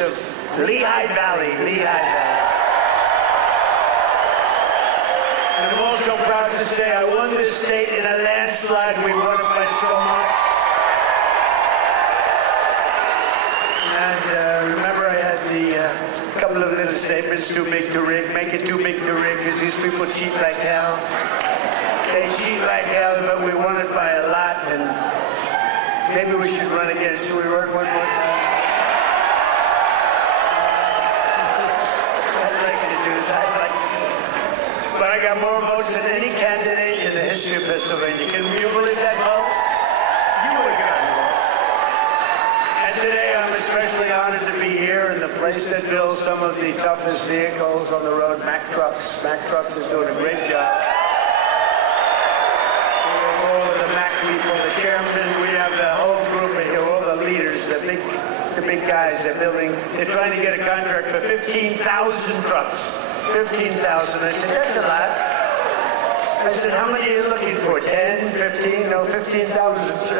of Lehigh Valley. And I'm also proud to say I won this state in a landslide. We won it by so much. And remember, I had the couple of little statements, too big to rig, make it too big to rig, because these people cheat like hell. They cheat like hell, but we won it by a lot, and maybe we should run again. Should we run one more time? I'd like to do that. But I got more votes than any candidate in the history of Pennsylvania. Can you believe that vote? You would have gotten more. And today I'm especially honored to be here in the place that builds some of the toughest vehicles on the road, Mack Trucks. Mack Trucks is doing a great job. The chairman, we have the whole group of here, all the leaders, the big guys. They're trying to get a contract for 15,000 trucks. 15,000. I said, that's a lot. I said, how many are you looking for? 10, 15? No, 15,000.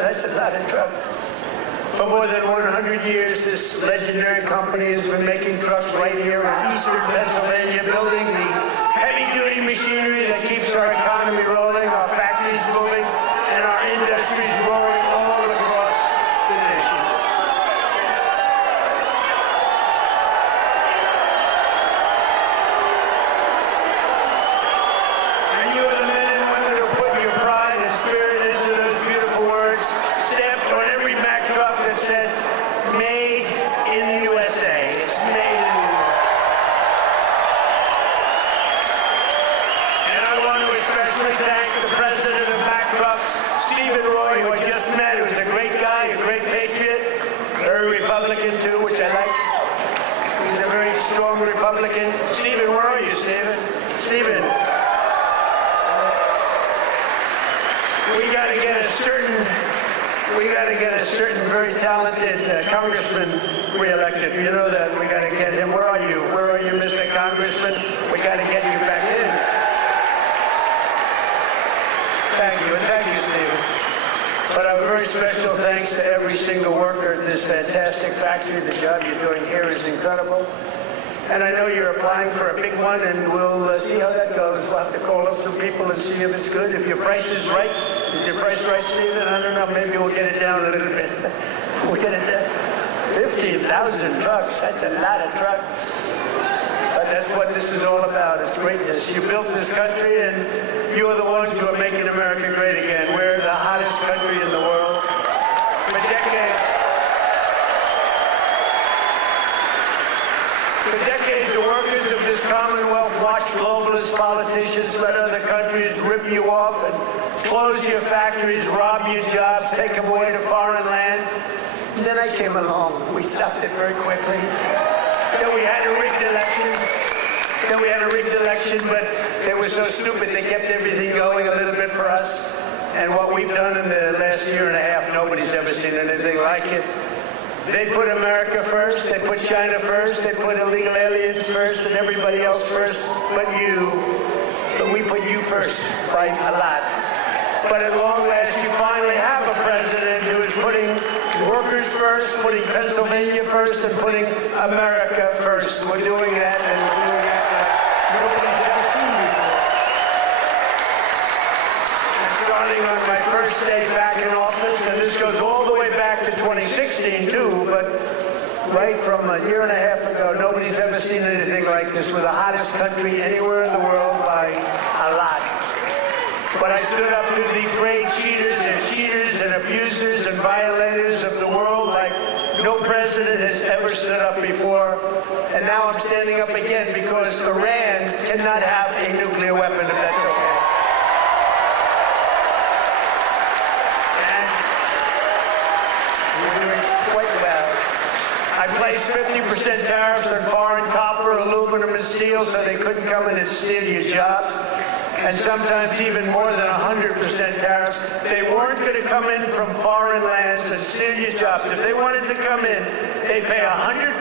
That's a lot of trucks. For more than 100 years, this legendary company has been making trucks right here in eastern Pennsylvania, building the heavy-duty machinery that keeps our economy rolling, our factories moving, and our industries roaring all across the nation. And you are the men and women who put your pride and spirit into those beautiful words, stamped on every Mack truck that said, made in the USA. It's made in the USA. And I want to especially thank the president of Mack Trucks, Stephen Roy, who I just met, who's a great guy, a great patriot, very Republican too, which I like. He's a very strong Republican. Stephen, where are you, Stephen? Stephen. We got to get a certain very talented congressman reelected. You know that. We got to get him. Where are you? Where are you, Mr. Congressman? We got to get you back in. Thank you, and thank you, Stephen. But a very special thanks to every single worker at this fantastic factory. The job you're doing here is incredible. And I know you're applying for a big one, and we'll see how that goes. We'll have to call up some people and see if it's good. If your price is right, Stephen? I don't know. Maybe we'll get it down a little bit. We'll get it down. 15,000 trucks. That's a lot of trucks. But that's what this is all about. It's greatness. You built this country, and you are the ones who are making America great again. We're the hottest country in the world. For decades, the workers of this Commonwealth watched globalist politicians let other countries rip you off and close your factories, rob your jobs, take them away to foreign lands. And then I came along. We stopped it very quickly. Then we had a rigged election. But they were so stupid they kept everything going a little bit for us. And what we've done in the last year and a half, nobody's ever seen anything like it. They put America first, they put China first, they put illegal aliens first and everybody else first, but we put you first by a lot. But at long last, you finally have a president who is putting workers first, putting Pennsylvania first, and putting America first. We're doing that, and we're doing that like nobody's ever seen before. And starting on my first day back in office, and this goes all the way back to 2016 too, but right from a year and a half ago, nobody's ever seen anything like this. We're the hottest country anywhere in the world by a lot. But I stood up to the trade cheaters and abusers and violators of the world like no president has ever stood up before. And now I'm standing up again because Iran cannot have a nuclear weapon, if that's okay. And we're doing quite well. I placed 50% tariffs on foreign copper, aluminum, and steel so they couldn't come in and steal your jobs. And sometimes even more than 100% tariffs. They weren't going to come in from foreign lands and steal your jobs. If they wanted to come in, they pay 100%,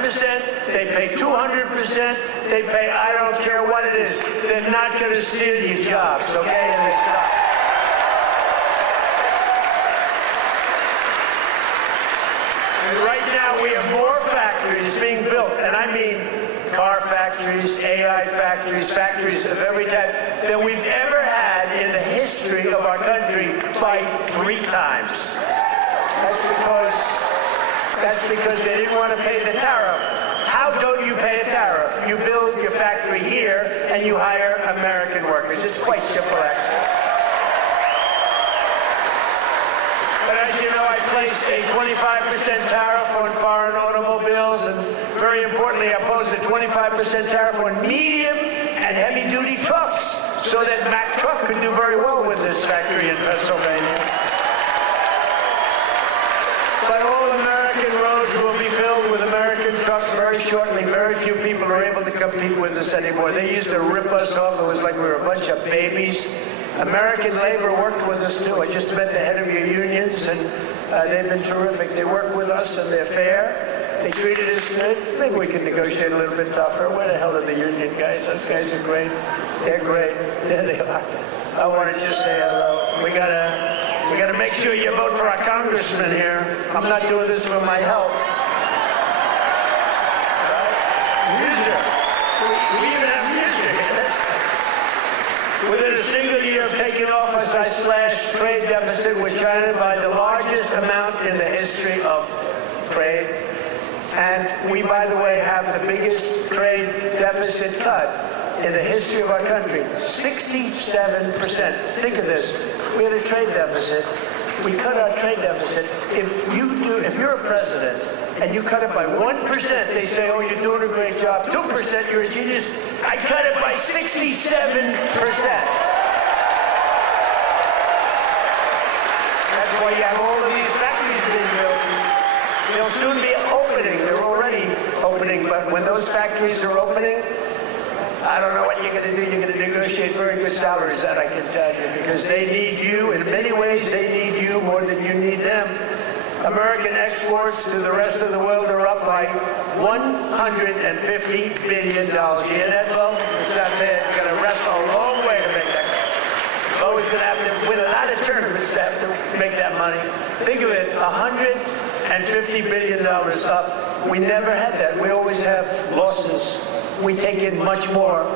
they pay 200%, they pay I don't care what it is. They're not going to steal your jobs, okay? And they stop. And right now we have more factories being built built, and I mean car factories, AI factories, factories of every type that we've ever had in the history of our country by 3 times. That's because they didn't want to pay the tariff. How don't you pay a tariff? You build your factory here and you hire American workers. It's quite simple, actually. But as you know, I placed a 25% tariff on foreign automobiles, and very importantly, I posed a 25% tariff on medium and heavy-duty trucks so that Mack Truck could do very well with this factory in Pennsylvania. But all American roads will be filled with American trucks very shortly. Very few people are able to compete with us anymore. They used to rip us off. It was like we were a bunch of babies. American labor worked with us, too. I just met the head of your unions, and they've been terrific. They work with us, and they're fair. They treated us good. Maybe we can negotiate a little bit tougher. Where the hell are the union guys? Those guys are great. They're great. There they are. I want to just say hello. We gotta make sure you vote for our congressman here. I'm not doing this for my help. Music. We even have music. Within a single year of taking office, I slashed trade deficit with China by the largest amount in the history of trade. And we, by the way, have the biggest trade deficit cut in the history of our country, 67%. Think of this. We had a trade deficit. We cut our trade deficit. If you're a president and you cut it by 1%, they say, oh, you're doing a great job. 2%, you're a genius. I cut it by 67%. That's why you have all of these factories being built. They'll soon be opening. They're already opening, but when those factories are opening, I don't know what you're going to do. You're going to negotiate very good salaries, that I can tell you, because they need you. In many ways, they need you more than you need them. American exports to the rest of the world are up by $150 billion. You hear that, Bo? It's not bad. You're going to wrestle a long way to make that. Bo is going to have to win a lot of tournaments to have to make that money. Think of it, $150 billion up. We never had that. We always have losses. We take in much more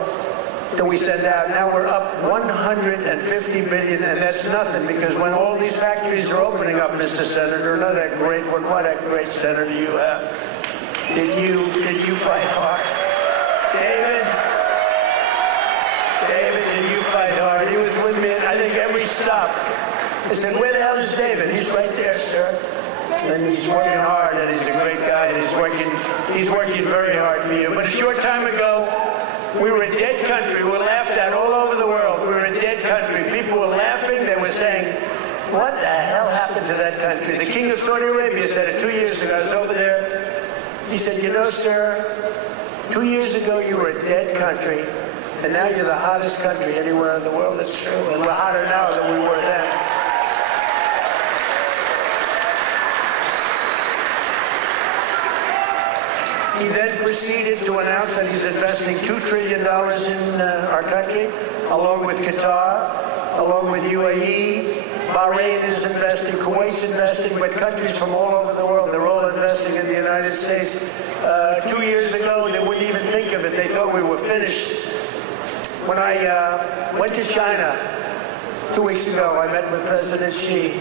than we send out. Now we're up $150 billion, and that's nothing, because when all these factories are opening up, Mr. Senator, what a great senator you have. Did you fight hard? David, did you fight hard? He was with me at, I think, every stop. I said, where the hell is David? He's right there, sir. And he's working hard, and he's a great guy, and he's working very hard for you. But a short time ago, we were a dead country. We were laughed at all over the world. We were a dead country. People were laughing. They were saying, what the hell happened to that country? The King of Saudi Arabia said it 2 years ago. I was over there. He said, you know, sir, 2 years ago you were a dead country, and now you're the hottest country anywhere in the world. It's true. And we're hotter now than we were then. He then proceeded to announce that he's investing $2 trillion in our country, along with Qatar, along with UAE. Bahrain is investing, Kuwait's investing, but countries from all over the world, they're all investing in the United States. 2 years ago, they wouldn't even think of it. They thought we were finished. When I went to China 2 weeks ago, I met with President Xi,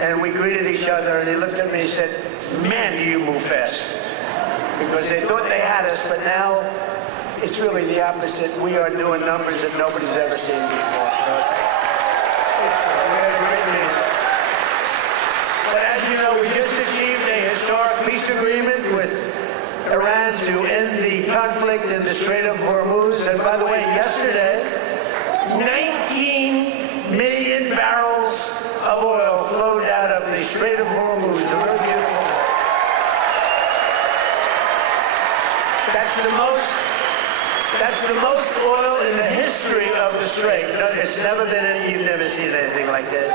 and we greeted each other, and he looked at me and said, man, do you move fast. Because they thought they had us, but now it's really the opposite. We are doing numbers that nobody's ever seen before. We have a great meeting. But as you know, we just achieved a historic peace agreement with Iran to end the conflict in the Strait of Hormuz. And by the way, yesterday, 19 million barrels of oil flowed out of the Strait of Hormuz. A very beautiful. That's the most oil in the history of the Strait. It's never been you've never seen anything like that.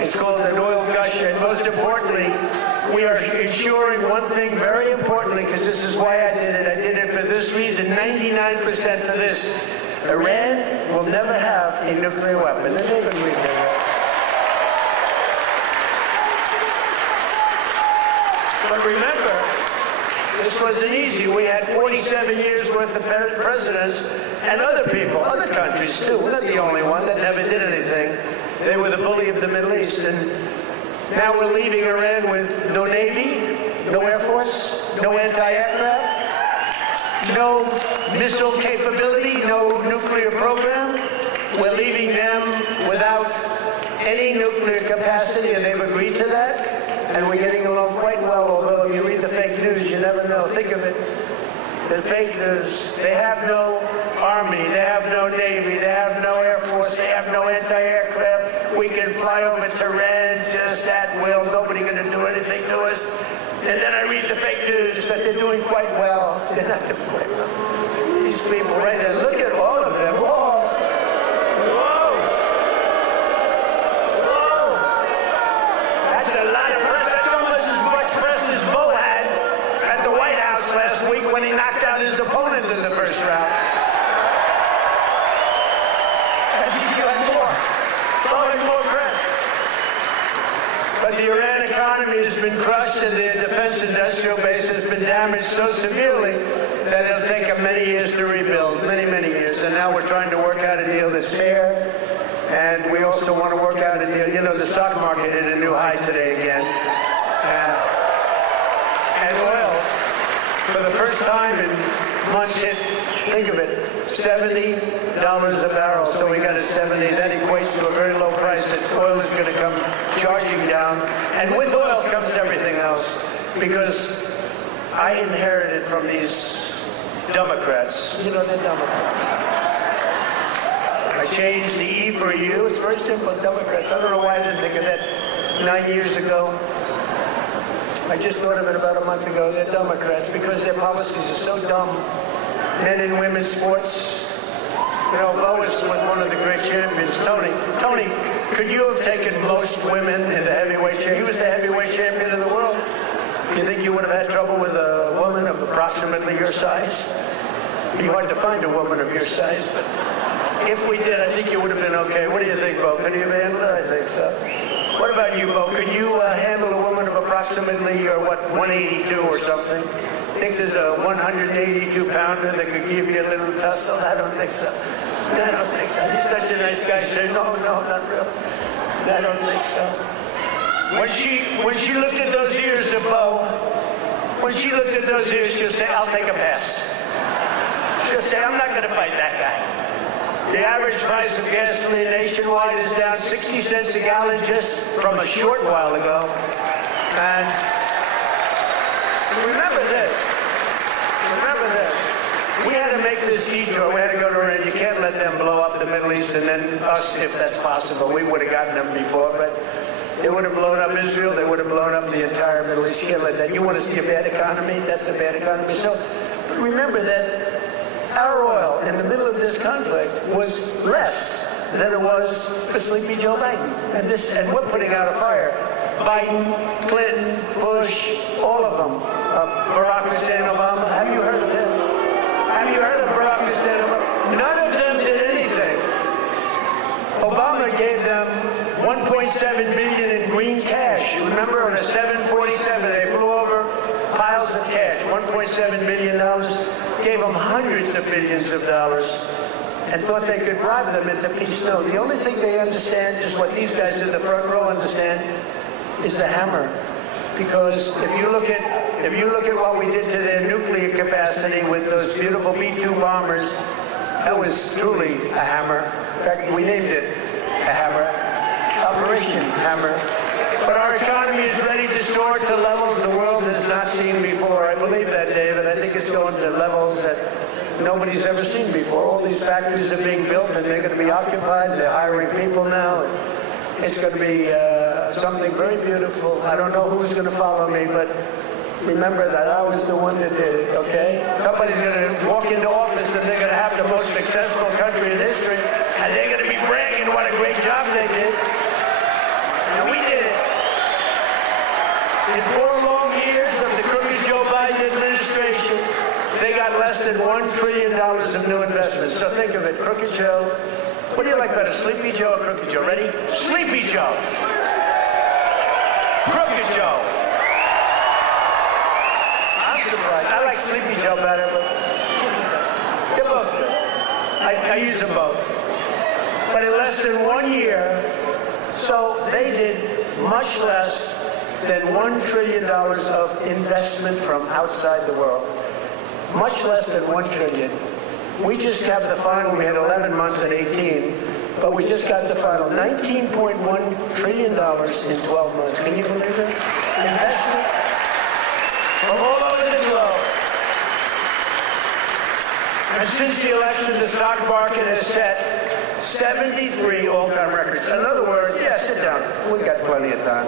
It's called an oil gusher. And most importantly, we are ensuring one thing very importantly, because this is why I did it. I did it for this reason, 99% for this. Iran will never have a nuclear weapon. And they've agreed to that. But remember, the this wasn't easy. We had 47 years worth of presidents and other people, other countries too. We're not the only one that never did anything. They were the bully of the Middle East. And now we're leaving Iran with no Navy, no Air Force, no anti-aircraft, no missile capability, no nuclear program. We're leaving them without any nuclear capacity, and they've agreed to that. And we're getting along quite well, although if you read the fake news, you never know. Think of it. The fake news, they have no army, they have no navy, they have no air force, they have no anti-aircraft. We can fly over Tehran just at will. Nobody going to do anything to us. And then I read the fake news that they're doing quite well. They're not doing quite well. These people right there, look at all of them. Whoa. Whoa. Whoa. That's a lot of press. That's almost as much press as Bo had at the White House last week when he knocked out his opponent in the first round. I think you had more. Bo had more press. But the Iran economy has been crushed and their defense industrial base has been damaged so severely that it'll take them many years to rebuild, many, many years. And now we're trying to work out a deal that's fair. And we also want to work out a deal. You know, the stock market hit a new high today again. And oil, for the first time in months, hit, think of it, $70 a barrel. So we got at 70. That equates to a very low price. And oil is going to come charging down. And with oil comes everything else. Because I inherited from these Democrats. You know, they're Democrats. I changed the E for U. It's very simple, Democrats. I don't know why I didn't think of that 9 years ago. I just thought of it about a month ago. They're Democrats because their policies are so dumb. Men and women's sports. You know, Bo was one of the great champions. Tony, could you have taken most women in the heavyweight championship? He was the heavyweight champion of the world. Do you think you would have had trouble with a woman of approximately your size? It'd be hard to find a woman of your size, but if we did, I think you would have been okay. What do you think, Bo? Could you have handled it? I think so. What about you, Bo? Could you handle a woman of approximately, or what, 182 or something? Think there's a 182-pounder that could give you a little tussle? I don't think so. I don't think so. He's such a nice guy. Say, no, not really. I don't think so. When she looked at those ears of Bo, when she looked at those ears, she'll say, I'll take a pass. She'll say, I'm not going to fight that guy. The average price of gasoline nationwide is down 60 cents a gallon just from a short while ago. And remember this. We had to make this detour. We had to go to Iran. You can't let them blow up the Middle East and then us, if that's possible. We would have gotten them before, but they would have blown up Israel. They would have blown up the entire Middle East. You can't let that. You want to see a bad economy? That's a bad economy. So, but remember that our oil in the middle of this conflict was less than it was for Sleepy Joe Biden. And we're putting out a fire. Biden, Clinton, Bush, all of them. Barack Hussein Obama. Have you heard of him? Have you heard of Barack Hussein Obama? None of them did anything. Obama gave them $1.7 billion in green cash. Remember, on a 747, they flew over piles of cash. $1.7 billion. Gave them hundreds of billions of dollars and thought they could bribe them into peace. No, the only thing they understand is what these guys in the front row understand is the hammer. Because if you look at what we did to their nuclear capacity with those beautiful B-2 bombers, that was truly a hammer. In fact, we named it a hammer, Operation Hammer. But our economy is ready to soar to levels the world has not seen before. I believe that, David. I think it's going to levels that nobody's ever seen before. All these factories are being built and they're going to be occupied. They're hiring people now. It's going to be something very beautiful. I don't know who's going to follow me, but remember that I was the one that did it, okay? Somebody's going to walk into office and they're going to have the most successful country in history, and they're going to be bragging what a great job they did. And we did it. In 4 long years of the crooked Joe Biden administration, they got less than $1 trillion of new investments. So think of it, Crooked Joe. What do you like better, Sleepy Joe or Crooked Joe? Ready? Sleepy Joe. Crooked Joe. I'm surprised. I Sleepy Joe better, but they're both good. I use them both. But in less than 1 year, so they did much less than $1 trillion of investment from outside the world. Much less than $1 trillion. We just got the final. We had 11 months and 18, but we just got the final. $19.1 trillion in 12 months. Can you believe it? Investment from all over the globe. And since the election, the stock market has set 73 all-time records. In other words, yeah, sit down. We got plenty of time.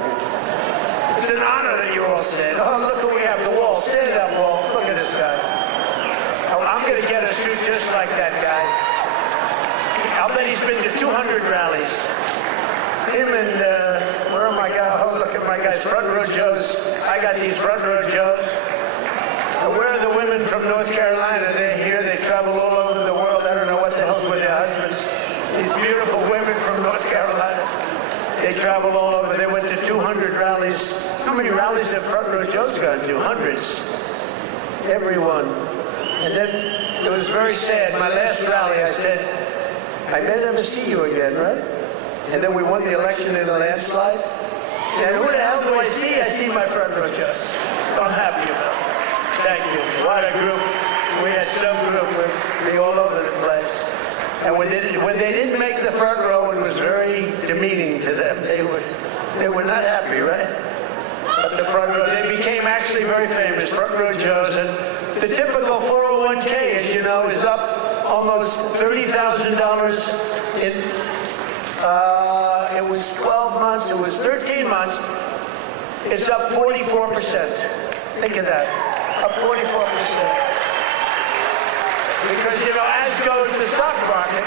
It's an honor that you all stand. Oh, look who we have, the Wall. Stand up, Wall. Look at this guy. I'm going to get a suit just like that guy. I'll bet he's been to 200 rallies. Him and, where are my guys? Oh, look at my guys, front row Joes. I got these front row Joes. And where are the women from North Carolina? They're here. They travel all over the world. I don't know what the hell's with their husbands. These beautiful women from North Carolina. They travel all over. They went to 200 rallies. How many rallies have front row Joe's gone to? Hundreds. Everyone. And then it was very sad. My last rally, I said, I may never see you again, right? And then we won the election in a landslide. And who the hell do I see? I see my front row Joe's. So I'm happy about it. Thank you. What a group. We had some group with me all over the place. And when they didn't make the front row, it was very demeaning to them. They were not happy, right? But the front row, they became actually very famous, front row Joes. And the typical 401k, as you know, is up almost $30,000 in, it was 12 months, it was 13 months. It's up 44%. Think of that, up 44%. Because, you know, as goes the stock market,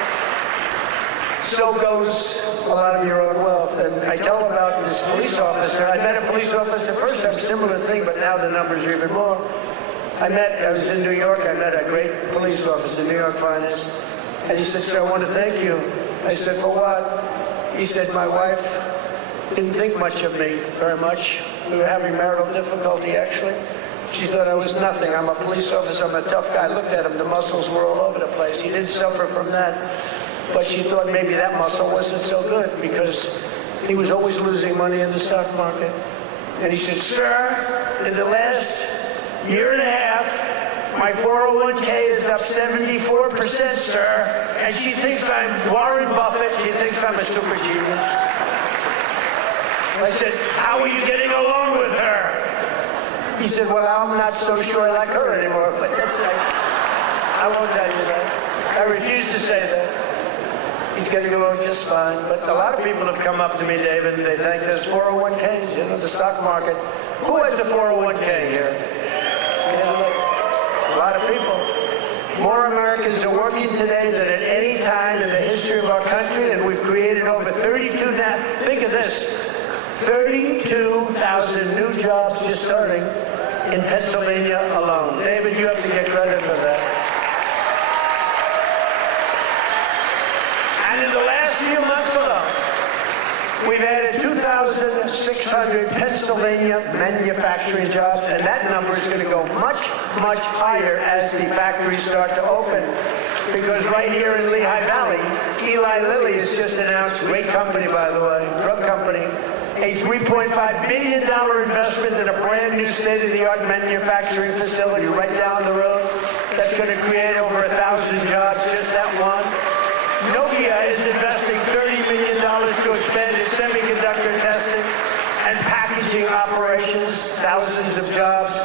so goes a lot of your own wealth. And I tell about this police officer. I met a police officer first time, similar thing, but now the numbers are even more. I was in New York. I met a great police officer, New York finest. And he said, sir, I want to thank you. I said, for what? He said, my wife didn't think much of me very much. We were having marital difficulty, actually. She thought I was nothing. I'm a police officer. I'm a tough guy. I looked at him. The muscles were all over the place. He didn't suffer from that. But she thought maybe that muscle wasn't so good because he was always losing money in the stock market. And he said, sir, in the last year and a half, my 401k is up 74%, sir. And she thinks I'm Warren Buffett. She thinks I'm a super genius. I said, how are you getting along with her? He said, well, I'm not so sure I like her anymore, but that's like, I won't tell you that. I refuse to say that. He's getting along just fine. But a lot of people have come up to me, David, and they thank us 401ks, you know, the stock market. Who has a 401k here? A lot of people. More Americans are working today than at any time in the history of our country, and we've created over 32, now, think of this, 32,000 new jobs just starting in Pennsylvania alone. David, you have to get credit for that. And in the last few months alone, we've added 2,600 Pennsylvania manufacturing jobs, and that number is going to go much, much higher as the factories start to open. Because right here in Lehigh Valley, Eli Lilly has just announced, great company, by the way, drug company, a $3.5 billion investment in a brand new state-of-the-art manufacturing facility right down the road. That's going to create over 1,000 jobs, just that one. Nokia is investing $30 million to expand its semiconductor testing and packaging operations, thousands of jobs.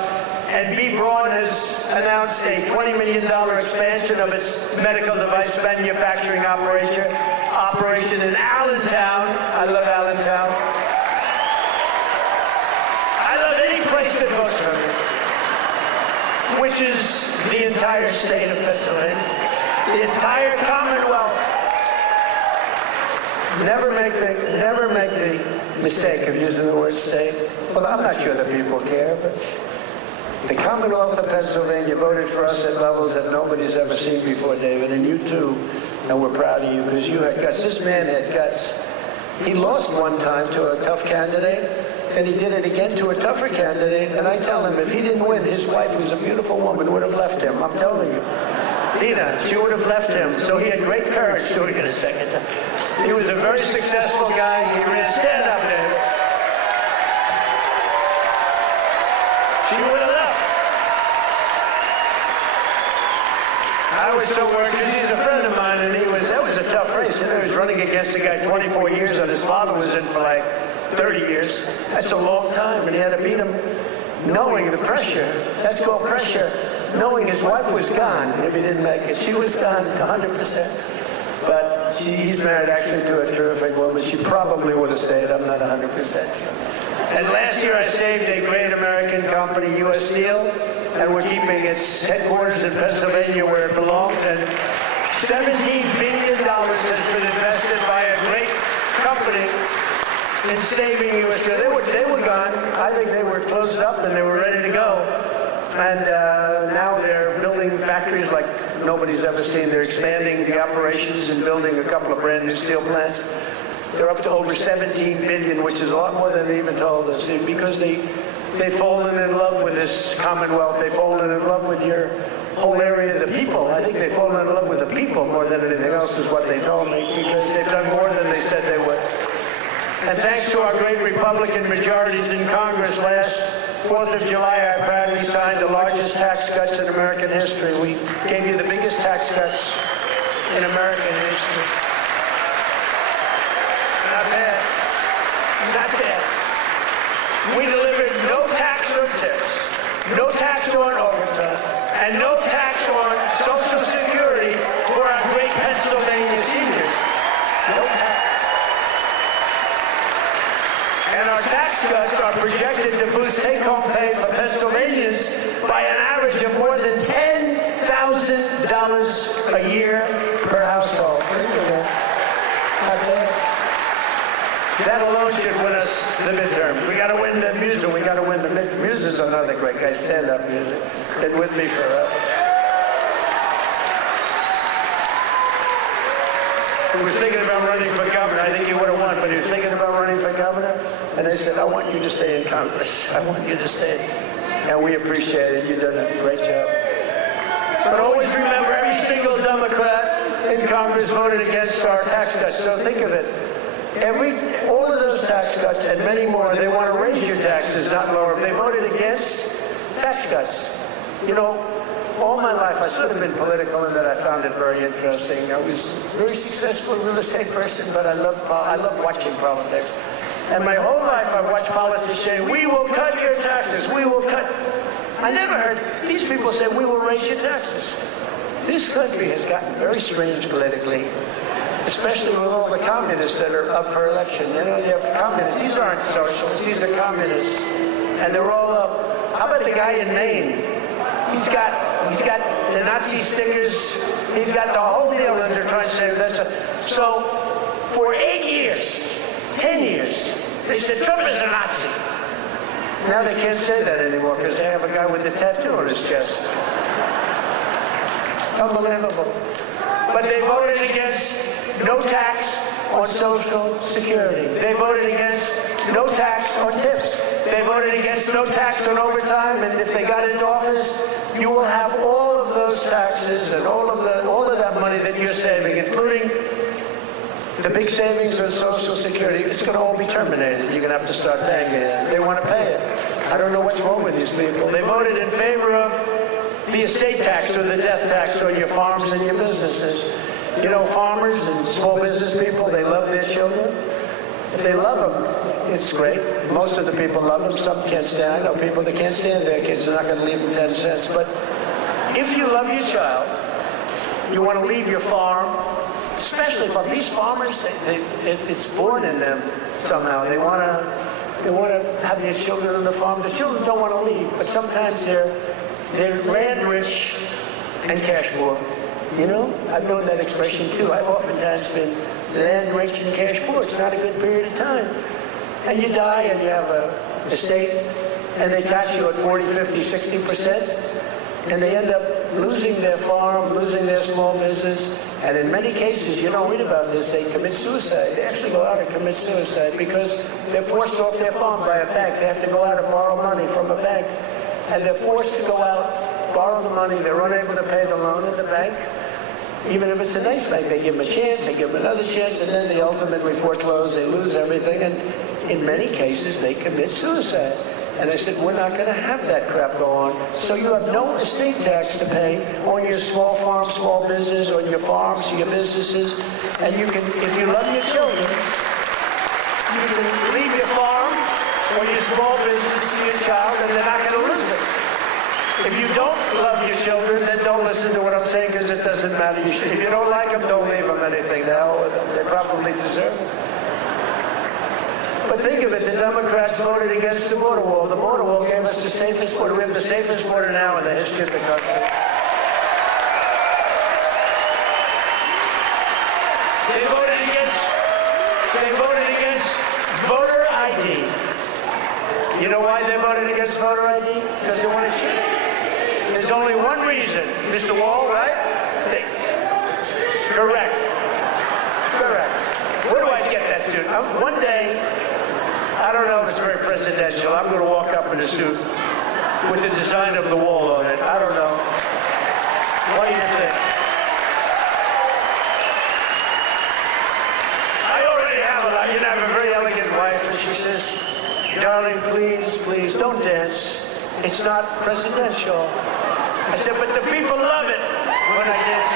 And B. Braun has announced a $20 million expansion of its medical device manufacturing operation in Allentown. I love Allentown. That votes for me, which is the entire state of Pennsylvania, the entire Commonwealth. Never make the mistake of using the word state. Well, I'm not sure that people care, but the Commonwealth of Pennsylvania voted for us at levels that nobody's ever seen before, David, and you too. And we're proud of you because you had guts. This man had guts. He lost one time to a tough candidate. then he did it again to a tougher candidate, and I tell him if he didn't win, his wife, who's a beautiful woman, would have left him. I'm telling you. Dina, she would have left him. So he had great courage doing it a second time. He was a very successful guy. He ran. Stand up, Dave. She would have left. I was so worried because he's a friend of mine, and that was a tough race. You know, he was running against a guy 24 years, and his father was in for like 30 years. That's a long time, and he had to beat him knowing the pressure. That's called pressure. Knowing his wife was gone if he didn't make it. She was gone 100%. But he's married actually to a terrific woman. She probably would have stayed. I'm not 100% sure. And last year I saved a great American company, U.S. Steel, and we're keeping its headquarters in Pennsylvania where it belongs. And $17 billion has been invested by a great company in saving U.S. Steel. They were gone. I think they were closed up and they were ready to go. And now they're building factories like nobody's ever seen. They're expanding the operations and building a couple of brand new steel plants. They're up to over 17 billion, which is a lot more than they even told us. Because they've fallen in love with this Commonwealth. They've fallen in love with your whole area, the people. I think they've fallen in love with the people more than anything else is what they told me, because they've done more than they said they would. And thanks to our great Republican majorities in Congress last 4th of July, I proudly signed the largest tax cuts in American history. We gave you the biggest tax cuts in American history. Not bad. Not bad. We delivered no tax on tips, no tax on overtime, and no tax on Social Security for our great Pennsylvania seniors. No tax. And our tax cuts are projected to boost take-home pay for Pennsylvanians by an average of more than $10,000 a year per household. That alone should win us the midterms. We got to win the Muser. We got to win the midterms. Muser's another great guy. Stand up, Muser. Been with me forever. He was thinking about running for governor. I think he would have won, but he was thinking about running for governor. And they said, I want you to stay in Congress. I want you to stay. And we appreciate it. You've done a great job. But always remember, every single Democrat in Congress voted against our tax cuts. So think of it. All of those tax cuts and many more, they want to raise your taxes, not lower them. They voted against tax cuts. You know, all my life, I sort of been political in that I found it very interesting. I was a very successful real estate person, but I love watching politics. And my whole life I've watched politicians say, we will cut your taxes, we will cut. I never heard these people say, we will raise your taxes. This country has gotten very strange politically, especially with all the communists that are up for election. You know, you have communists. These aren't socialists, these are communists. And they're all up. How about the guy in Maine? He's got the Nazi stickers. He's got the whole deal, and they're trying to say so for 8 years, 10 years, they said Trump is a Nazi. Now they can't say that anymore because they have a guy with a tattoo on his chest. It's unbelievable. But they voted against no tax on Social Security. They voted against no tax on tips. They voted against no tax on overtime, and if they got into office, you will have all of those taxes and all of that money that you're saving, including the big savings on Social Security. It's going to all be terminated. You're going to have to start paying it. They want to pay it. I don't know what's wrong with these people. They voted in favor of the estate tax or the death tax on your farms and your businesses. You know, farmers and small business people, they love their children. If they love them, it's great. Most of the people love them. Some can't stand. I know people that can't stand their kids. They're not going to leave them 10 cents. But if you love your child, you want to leave your farm, especially for these farmers, it's born in them somehow. They want to have their children on the farm. The children don't want to leave, but sometimes they're land rich and cash poor. You know, I've known that expression too. I've oftentimes been land rich and cash poor. It's not a good period of time. And you die and you have an estate and they tax you at 40, 50, 60%. and they end up losing their farm, losing their small business, and in many cases, you don't read about this, they commit suicide. They actually go out and commit suicide because they're forced off their farm by a bank. They have to go out and borrow money from a bank, and they're forced to go out, borrow the money, they're unable to pay the loan at the bank. Even if it's a nice bank, they give them a chance, they give them another chance, and then they ultimately foreclose, they lose everything, and in many cases, they commit suicide. And I said, we're not going to have that crap go on. So you have no estate tax to pay on your small farm, small business, on your farms, your businesses. And you can, if you love your children, you can leave your farm or your small business to your child, and they're not going to lose it. If you don't love your children, then don't listen to what I'm saying, because it doesn't matter. If you don't like them, don't leave them anything. The hell with them. They probably deserve it. But think of it, the Democrats voted against the border wall. The border wall gave us the safest border. We have the safest border now in the history of the country. They voted against voter ID. You know why they voted against voter ID? Because they want to cheat. There's only one reason. Mr. Wall, right? Correct. Where do I get that suit? One day, I don't know if it's very presidential. I'm going to walk up in a suit with the design of the wall on it. I don't know. What do you think? I already have a, I have a very elegant wife, and she says, darling, please, don't dance. It's not presidential. I said, but the people love it when I dance.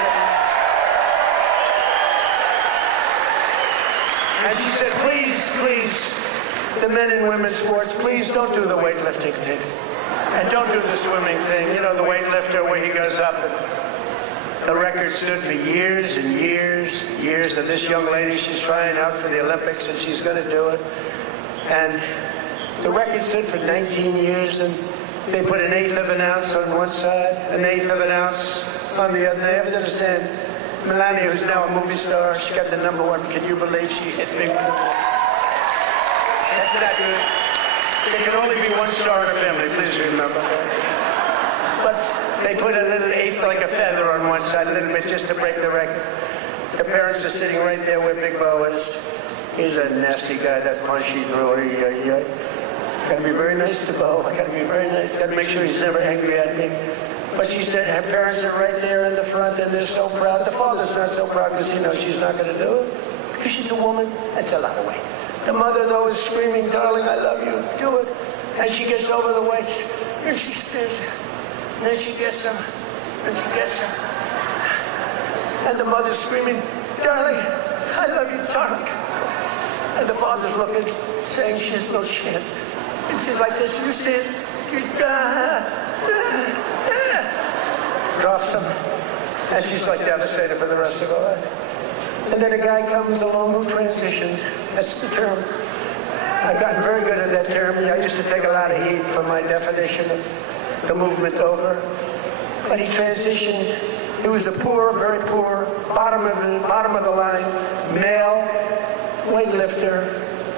And she said, please, the men and women's sports, please don't do the weightlifting thing. And don't do the swimming thing. You know, the weightlifter where he goes up. The record stood for years and years. And this young lady, she's trying out for the Olympics, and she's going to do it. And the record stood for 19 years, and they put an 1/8 of an ounce on one side, an 1/8 of an ounce on the other. They have to understand, Melania, who's now a movie star, she got the #1. Can you believe she hit big? That's not good. There can only be one star in a family, please remember. But they put a little 1/8, like a feather on one side, a little bit, just to break the record. The parents are sitting right there where Big Bo is. He's a nasty guy, that punch he threw. Got to be very nice to Bo. I got to be very nice. Got to make sure he's never angry at me. But she said her parents are right there in the front, and they're so proud. The father's not so proud because he knows she's not going to do it. Because she's a woman. That's a lot of weight. The mother, though, is screaming, darling, I love you. Do it. And she gets over the weight, and she stares. And then she gets him, and she gets him. And the mother's screaming, darling, I love you, darling. And the father's looking, saying she has no chance. And she's like this, you see it? Drops him. And she's like devastated for the rest of her life. And then a guy comes along who transitioned. That's the term. I've gotten very good at that term. I used to take a lot of heat for my definition of the movement over. But he transitioned. He was a poor, very poor, bottom of the line, male weightlifter.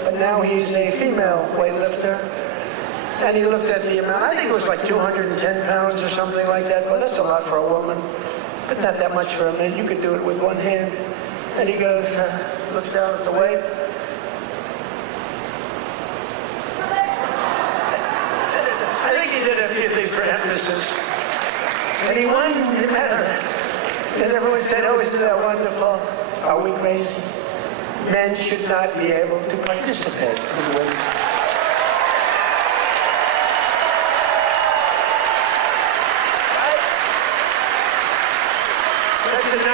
But now he's a female weightlifter. And he looked at the amount. I think it was like 210 pounds or something like that. Well, that's a lot for a woman, but not that much for a man. You could do it with one hand. And he goes, looks down at the weight. I think he did a few things for emphasis. And he won the medal. And everyone said, oh, isn't that wonderful? Are we crazy? Men should not be able to participate in weights. That's the 99%.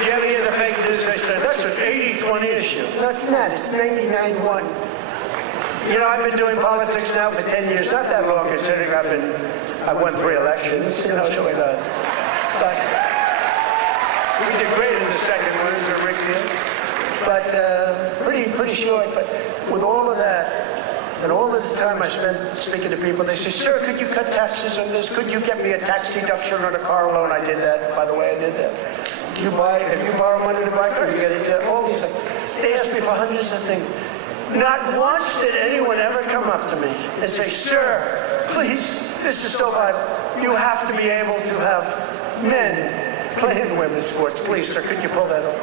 You ever hear the fake news? They say, that's an 80-20 issue. No, it's not. It's 99-1. You know, I've been doing politics now for 10 years. Not that long, considering I've won 3 elections. You know, so we not. But we did great in the second one, as Rick did. But pretty short. But with all of that, and all of the time I spent speaking to people, they say, sir, could you cut taxes on this? Could you get me a tax deduction on a car loan? I did that. By the way, I did that. If you borrow money to buy a car, you get it. All these things. They asked me for hundreds of things. Not once did anyone ever come up to me and say, sir, please, this is so vital. You have to be able to have men playing women's sports. Please, sir, could you pull that up?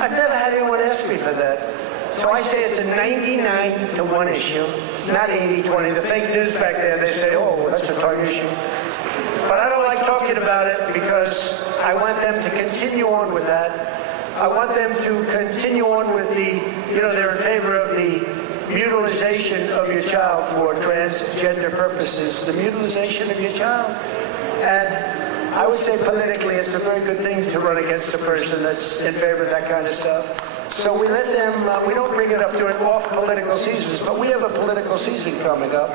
I've never had anyone ask me for that. So I say it's a 99-1 issue, not 80-20. The fake news back there, they say, oh, that's a tough issue. But I don't like talking about it because I want them to continue on with that. I want them to continue on with the, they're in favor of the mutilization of your child for transgender purposes, the mutilization of your child. And I would say politically it's a very good thing to run against a person that's in favor of that kind of stuff. So we let them, we don't bring it up during off political seasons, but we have a political season coming up,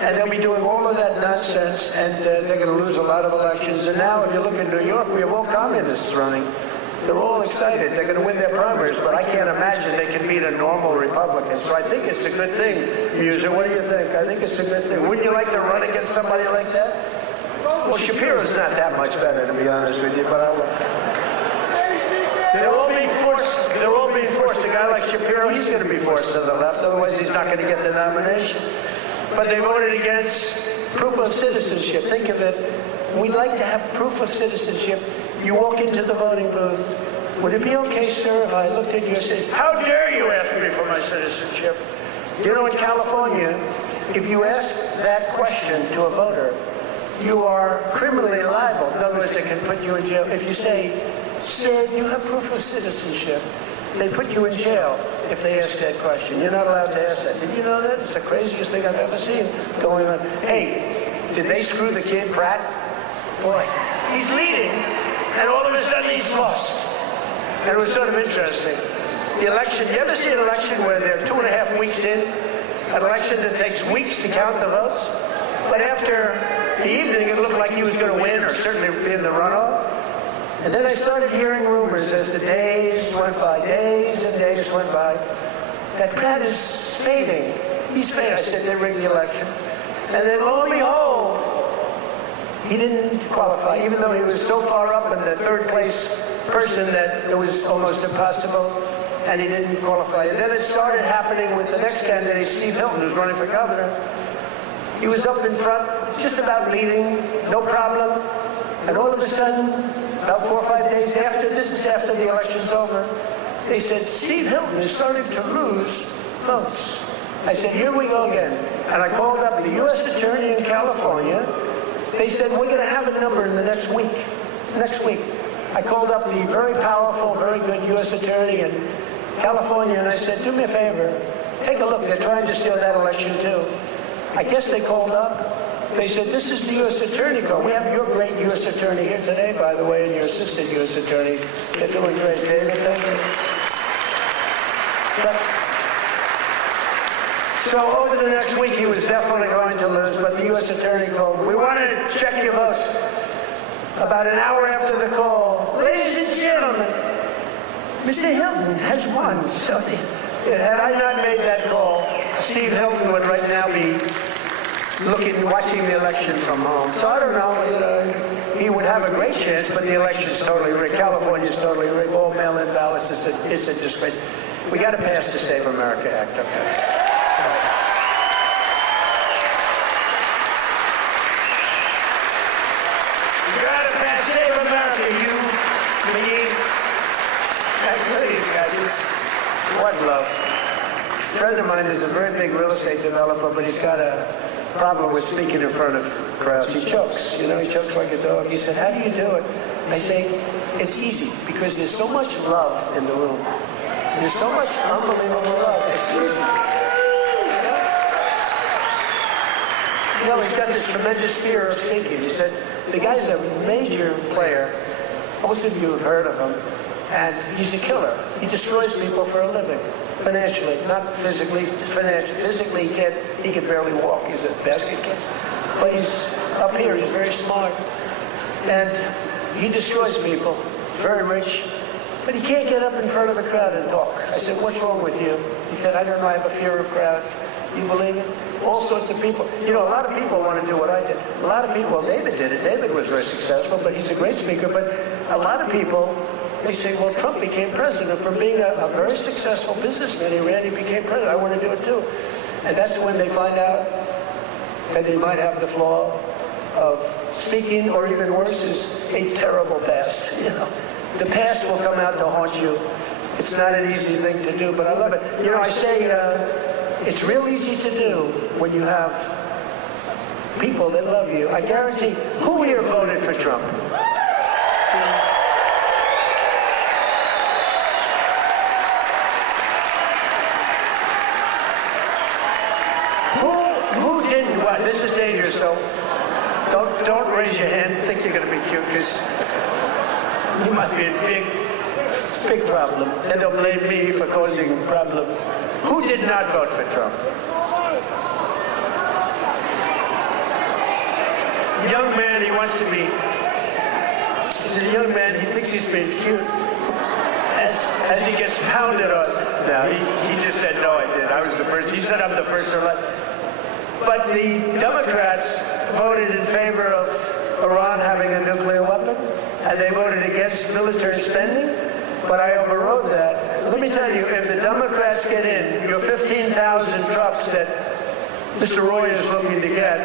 and they'll be doing all of that nonsense, and they're going to lose a lot of elections. And now if you look at New York, we have all communists running. They're all excited. They're going to win their primaries, but I can't imagine they can beat a normal Republican. So I think it's a good thing. Muser, what do you think? I think it's a good thing. Wouldn't you like to run against somebody like that? Well, Shapiro's not that much better, to be honest with you, but I would. They're all being forced. They're all being forced. A guy like Shapiro, he's going to be forced to the left. Otherwise, he's not going to get the nomination. But they voted against proof of citizenship. Think of it. We'd like to have proof of citizenship. You walk into the voting booth. Would it be okay, sir, if I looked at you and said, how dare you ask me for my citizenship? You know, in California, if you ask that question to a voter, you are criminally liable. In other words, they can put you in jail. If you say, sir, do you have proof of citizenship? They put you in jail if they ask that question. You're not allowed to ask that. Did you know that? It's the craziest thing I've ever seen going on. Hey, did they screw the kid, Pratt? Boy, he's leading, and all of a sudden he's lost. And it was sort of interesting. The election, you ever see an election where they're 2.5 weeks in? An election that takes weeks to count the votes? But after the evening, it looked like he was going to win, or certainly be in the runoff. And then I started hearing rumors as the days went by, days and days went by, that Pratt is fading. He's fading. I said, they rigged the election. And then lo and behold, he didn't qualify, even though he was so far up in the third place person that it was almost impossible, and he didn't qualify. And then it started happening with the next candidate, Steve Hilton, who's running for governor. He was up in front, just about leading, no problem. And all of a sudden, about 4 or 5 days after, this is after the election's over, they said, Steve Hilton is starting to lose votes. I said, here we go again. And I called up the U.S. Attorney in California. They said, we're going to have a number in the next week. Next week. I called up the very powerful, very good U.S. Attorney in California, and I said, do me a favor. Take a look. They're trying to steal that election, too. I guess they called up. They said, this is the U.S. Attorney call. We have your great U.S. Attorney here today, by the way, and your assistant U.S. Attorney. They're doing great. David, thank you. So over the next week, he was definitely going to lose, but the U.S. Attorney called. We want to check your votes. About an hour after the call, ladies and gentlemen, Mr. Hilton has won. So had I not made that call, Steve Hilton would right now be watching the election from home. So I don't know, he would have a great chance, but the election's totally rigged. California's totally rigged. All mail-in ballots, it's a disgrace. We got to pass the Save America Act, okay? You got to pass Save America, you, me. Please, guys, what love. A friend of mine is a very big real estate developer, but he's got a problem with speaking in front of crowds. He chokes, he chokes like a dog. He said, how do you do it? I say, it's easy, because there's so much love in the room. There's so much unbelievable love. It's easy. He's got this tremendous fear of speaking. He said, the guy's a major player. Most of you have heard of him. And he's a killer. He destroys people for a living. Financially, not physically, financially. Physically, he can barely walk. He's a basket catcher. But he's up here, he's very smart. And he destroys people, very rich. But he can't get up in front of a crowd and talk. I said, what's wrong with you? He said, I don't know, I have a fear of crowds. You believe it? All sorts of people. A lot of people want to do what I did. A lot of people, well, David did it. David was very successful, but he's a great speaker. But a lot of people, they say, well, Trump became president from being a very successful businessman. He became president. I want to do it too. And that's when they find out that they might have the flaw of speaking, or even worse, is a terrible past. The past will come out to haunt you. It's not an easy thing to do, but I love it. I say it's real easy to do when you have people that love you. I guarantee, who here voted for Trump? Who didn't? What? This is dangerous, so don't raise your hand. Think you're going to be cute, because you might be a big problem, and they'll blame me for causing problems. Who did not vote for Trump? Young man, he wants to be. He's a young man. He thinks he's being cute. As he gets pounded on. No, he just said, no, I did. I was the first. He said I'm the first elect. But the Democrats voted in favor of Iran having a nuclear weapon, and they voted against military spending. But I overrode that. Let me tell you, if the Democrats get in, your 15,000 trucks that Mr. Roy is looking to get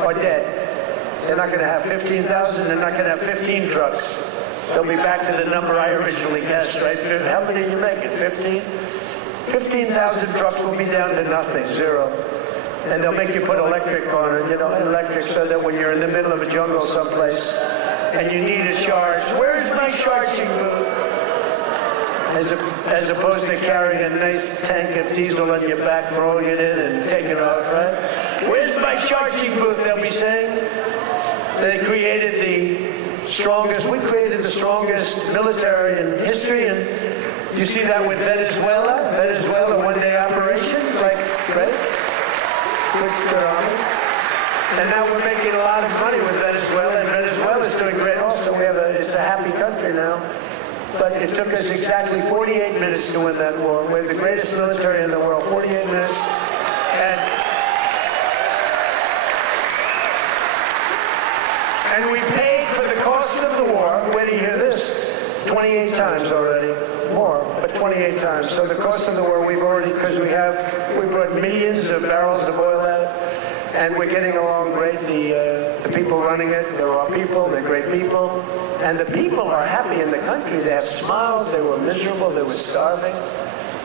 are dead. They're not going to have 15,000. They're not going to have 15 trucks. They'll be back to the number I originally guessed, right? How many are you making? 15? 15,000 trucks will be down to nothing, zero. And they'll make you put electric on it, electric, so that when you're in the middle of a jungle someplace and you need a charge, where's my charging booth? As opposed to carrying a nice tank of diesel on your back, throwing it in and taking off, right? Where's my charging booth, they'll be saying. They created we created the strongest military in history, and you see that with Venezuela, one-day operation, right? Good army. And now we're making a lot of money with Venezuela, and Venezuela's doing great also. It's a happy country now. But it took us exactly 48 minutes to win that war. We're the greatest military in the world, 48 minutes. And we paid for the cost of the war, where do you hear this? 28 times already. More, but 28 times. So the cost of the war, we've already, because we brought millions of barrels of oil out, and we're getting along great. The people running it, they're our people, they're great people. And the people are happy in the country. They have smiles, they were miserable, they were starving.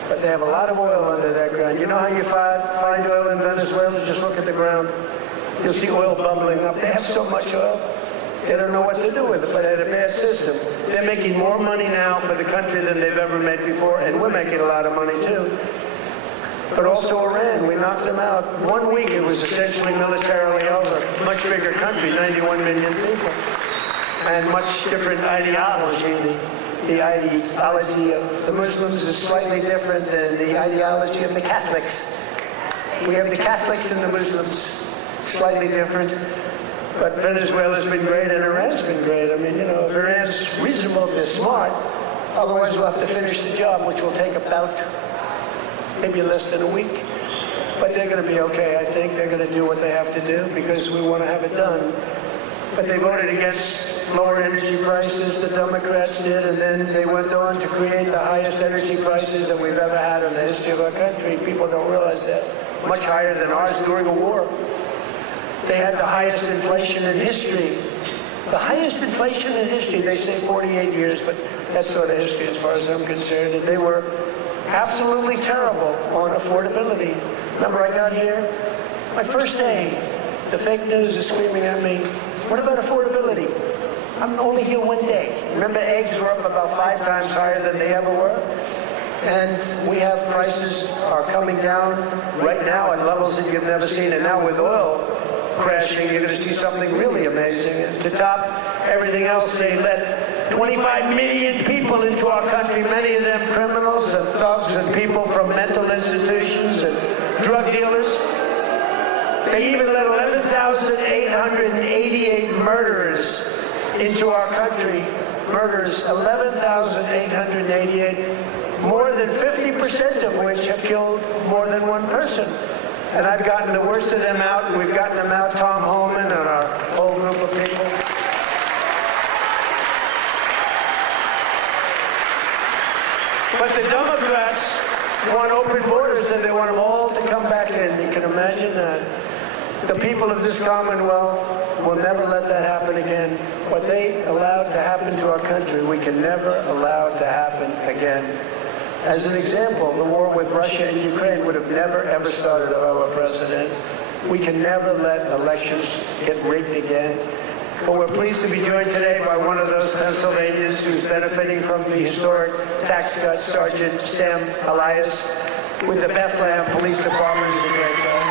But they have a lot of oil under that ground. You know how you find oil in Venezuela? Just look at the ground. You'll see oil bubbling up. They have so much oil. They don't know what to do with it, but they had a bad system. They're making more money now for the country than they've ever made before, and we're making a lot of money too. But also Iran, we knocked them out. 1 week it was essentially militarily over. Much bigger country, 91 million people. And much different ideology. The ideology of the Muslims is slightly different than the ideology of the Catholics. We have the Catholics and the Muslims, slightly different. But Venezuela's been great, and Iran's been great. I mean, if Iran's reasonable, they're smart. Otherwise, we'll have to finish the job, which will take about maybe less than a week. But they're going to be okay, I think. They're going to do what they have to do because we want to have it done. But they voted against lower energy prices, the Democrats did, and then they went on to create the highest energy prices that we've ever had in the history of our country. People don't realize that. Much higher than ours during a war. They had the highest inflation in history. The highest inflation in history, they say 48 years, but that's sort of history as far as I'm concerned. And they were absolutely terrible on affordability. Remember, I got here, my first day, the fake news is screaming at me, what about affordability? I'm only here 1 day. Remember, eggs were up about 5 times higher than they ever were? And we have prices are coming down right now at levels that you've never seen. And now with oil crashing, you're going to see something really amazing. And to top everything else, they let 25 million people into our country, many of them criminals and thugs and people from mental institutions and drug dealers. They even let 11,888 murderers into our country. Murders, 11,888, more than 50% of which have killed more than one person. And I've gotten the worst of them out, and we've gotten them out, Tom Homan and our whole group of people. But the Democrats want open borders, and they want them all to come back in. You can imagine that. The people of this Commonwealth will never let that happen again. What they allowed to happen to our country, we can never allow to happen again. As an example, the war with Russia and Ukraine would have never, ever started if I were president. We can never let elections get rigged again. But we're pleased to be joined today by one of those Pennsylvanians who's benefiting from the historic tax cut, Sergeant Sam Elias, with the Bethlehem Police Department. He's a great guy.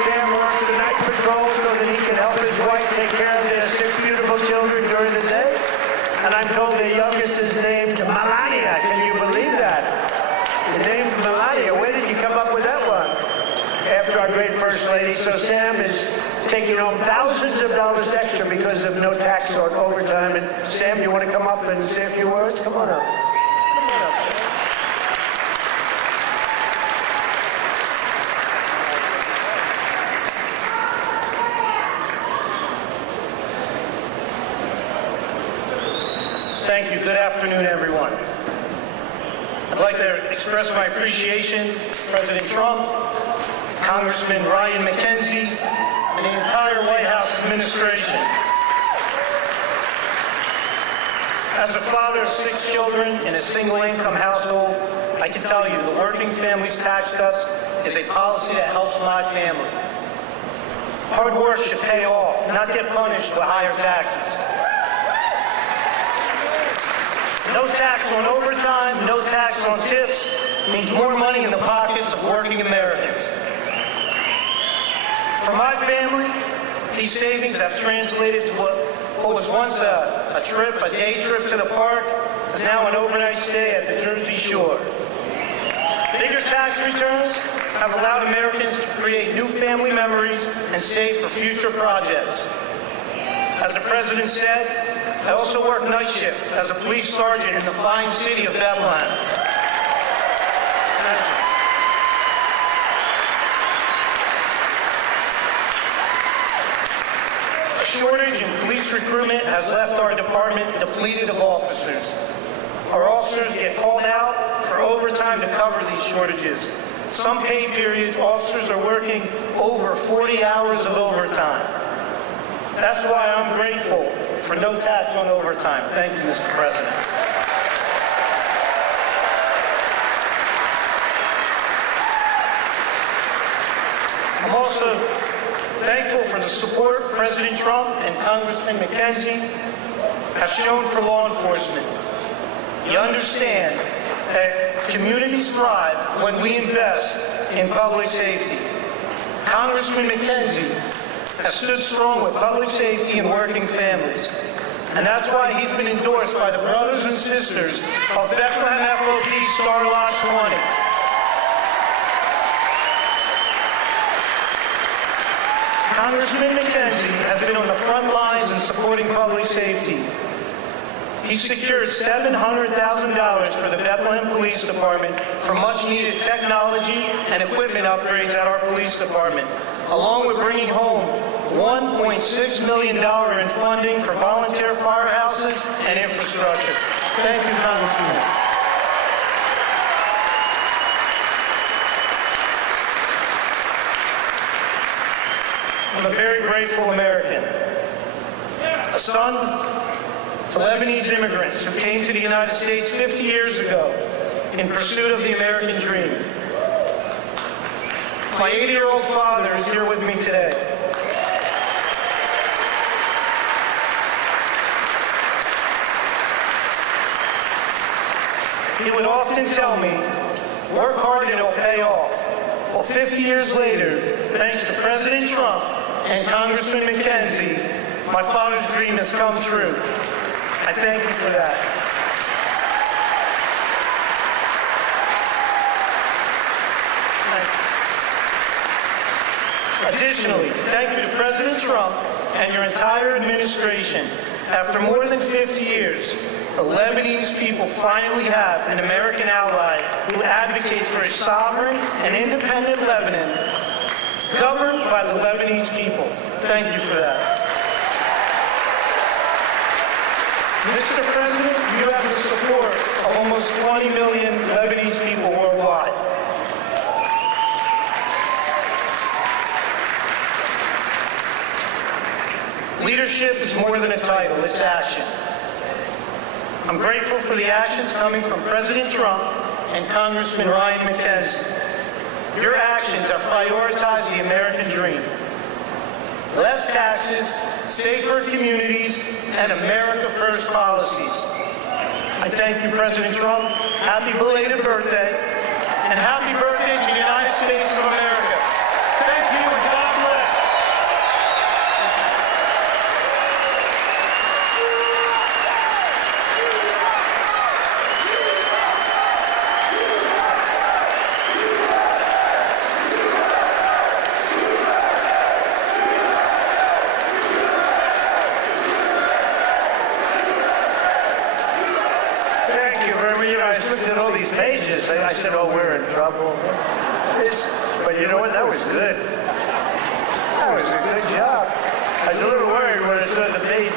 Sam works the night patrol so that he can help his wife take care of their 6 beautiful children during the day. And I'm told their youngest is named Melania. Can you believe that? The name Melania. Where did you come up with that one? After our great First Lady. So Sam is taking home thousands of dollars extra because of no tax on overtime. And Sam, you want to come up and say a few words? Come on up. Come on up. Thank you. Good afternoon, everyone. I'd like to express my appreciation to President Trump, Congressman Ryan McKenzie, and the entire White House administration. As a father of 6 children in a single-income household, I can tell you the Working Families Tax Cuts is a policy that helps my family. Hard work should pay off, not get punished with higher taxes. No tax on overtime, no tax on tips means more money in the pockets of working Americans. For my family, these savings have translated to what was once a day trip to the park, is now an overnight stay at the Jersey Shore. Bigger tax returns have allowed Americans to create new family memories and save for future projects. As the President said, I also work night shift as a police sergeant in the fine city of Bethlehem. A shortage in police recruitment has left our department depleted of officers. Our officers get called out for overtime to cover these shortages. Some pay periods, officers are working over 40 hours of overtime. That's why I'm grateful for no tax on overtime. Thank you, Mr. President. I'm also thankful for the support President Trump and Congressman McKenzie have shown for law enforcement. You understand that communities thrive when we invest in public safety. Congressman McKenzie has stood strong with public safety and working families. And that's why he's been endorsed by the brothers and sisters of Bethlehem FOP Star Lot 20. Congressman McKenzie has been on the front lines in supporting public safety. He secured $700,000 for the Bethlehem Police Department for much-needed technology and equipment upgrades at our police department, along with bringing home $1.6 million in funding for volunteer firehouses and infrastructure. Thank you, Congressman. I'm a very grateful American, a son to Lebanese immigrants who came to the United States 50 years ago in pursuit of the American dream. My 80-year-old father is here with me today. He would often tell me, work hard and it'll pay off. Well, 50 years later, thanks to President Trump and Congressman McKenzie, my father's dream has come true. I thank you for that. Additionally, thank you to President Trump and your entire administration. After more than 50 years, the Lebanese people finally have an American ally who advocates for a sovereign and independent Lebanon, governed by the Lebanese people. Thank you for that. Mr. President, you have the support of almost 20 million Lebanese people worldwide. Leadership is more than a title, it's action. I'm grateful for the actions coming from President Trump and Congressman Ryan McKenzie. Your actions have prioritized the American dream. Less taxes, safer communities, and America First policies. I thank you, President Trump. Happy belated birthday, and happy birthday to the United States of America. Thank you, and God bless. I looked at all these pages. I said, oh, we're in trouble. But you know what? That was good. That was a good job. I was a little worried when I saw the pages.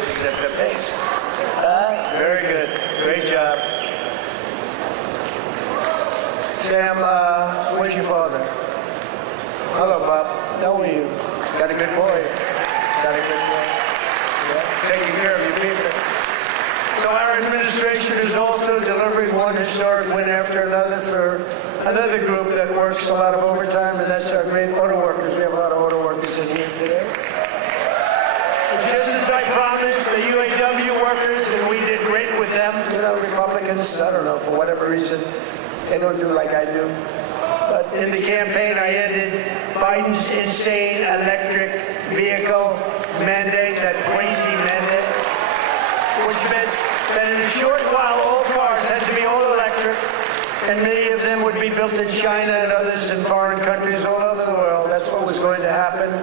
Very good. Great job. Sam, where's your father? Hello, Bob. How are you? Got a good boy. Got a good boy. Yeah. Taking care of your people. So our administration is also delivering one historic win after another for another group that works a lot of overtime, and that's our great auto workers. We have a lot of auto workers in here today. Just as I promised, the UAW workers, and we did great with them. You know, Republicans, I don't know, for whatever reason, they don't do like I do. But in the campaign, I ended Biden's insane electric vehicle mandate, that crazy mandate, which meant that in a short while, all cars had to be all electric, and many of them would be built in China and others in foreign countries all over the world. That's what was going to happen,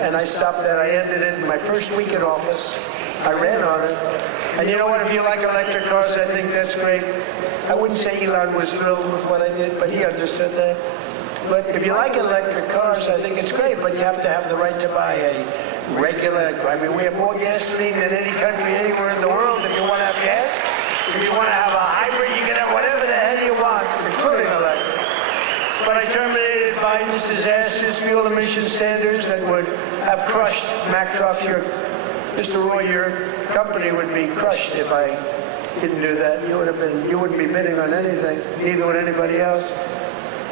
and I stopped that. I ended it in my first week in office. I ran on it. And you know what? If you like electric cars, I think that's great. I wouldn't say Elon was thrilled with what I did, but he understood that. But if you like electric cars, I think it's great, but you have to have the right to buy a regular, I mean, we have more gasoline than any country anywhere in the world. If you want to have gas, if you want to have a hybrid, you can have whatever the hell you want, including electric. But I terminated Biden's disastrous fuel emission standards that would have crushed Mack Trucks. Mr. Roy, your company would be crushed if I didn't do that. You wouldn't be bidding on anything, neither would anybody else.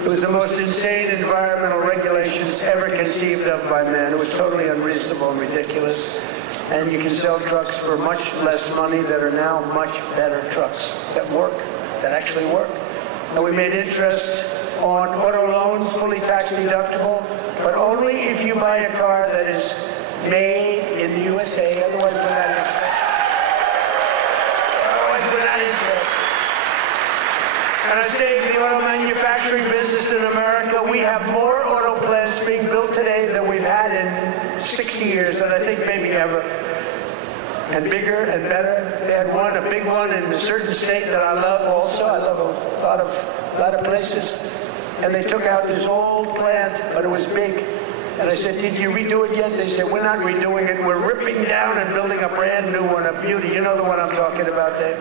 It was the most insane environmental regulations ever conceived of by man. It was totally unreasonable and ridiculous. And you can sell trucks for much less money that are now much better trucks that work, that actually work. And we made interest on auto loans, fully tax deductible, but only if you buy a car that is made in the USA. Otherwise, we're not interested. And I say to the auto manufacturing business in America, we have more auto plants being built today than we've had in 60 years, and I think maybe ever. And bigger and better. They had a big one in a certain state that I love also. I love a lot of places. And they took out this old plant, but it was big. And I said, did you redo it yet? They said, we're not redoing it. We're ripping down and building a brand new one, a beauty. You know the one I'm talking about, Dave.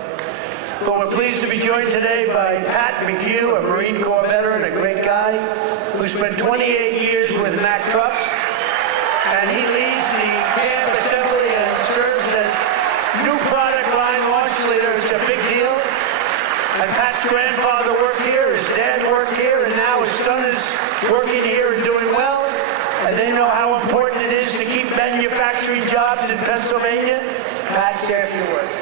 But we're pleased to be joined today by Pat McHugh, a Marine Corps veteran, a great guy, who spent 28 years with Mack Trucks, and he leads the cab assembly and serves as new product line launch leader. It's a big deal. And Pat's grandfather worked here, his dad worked here, and now his son is working here and doing well. And they know how important it is to keep manufacturing jobs in Pennsylvania. Pat, say a few words.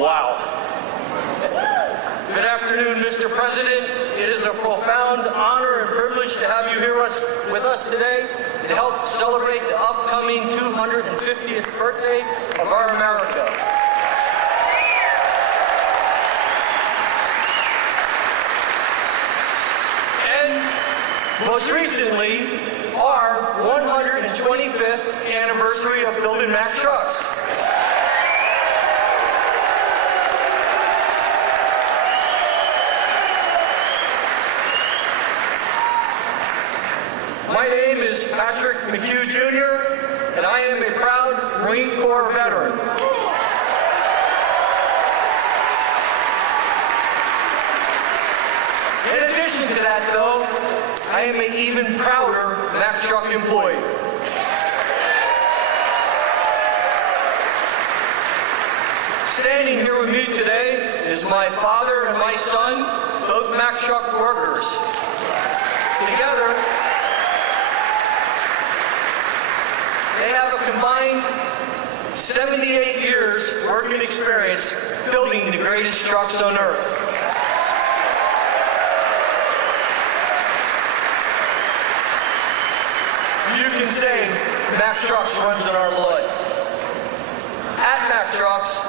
Wow. Good afternoon, Mr. President. It is a profound honor and privilege to have you here with us today to help celebrate the upcoming 250th birthday of our America. And most recently, our 125th anniversary of building Mack Trucks. My name is Patrick McHugh Jr., and I am a proud Marine Corps veteran. I am an even prouder Mack Truck employee. Standing here with me today is my father and my son, both Mack Truck workers. Together, they have a combined 78 years working experience building the greatest trucks on earth. You can say Mack Trucks runs in our blood. At Mack Trucks,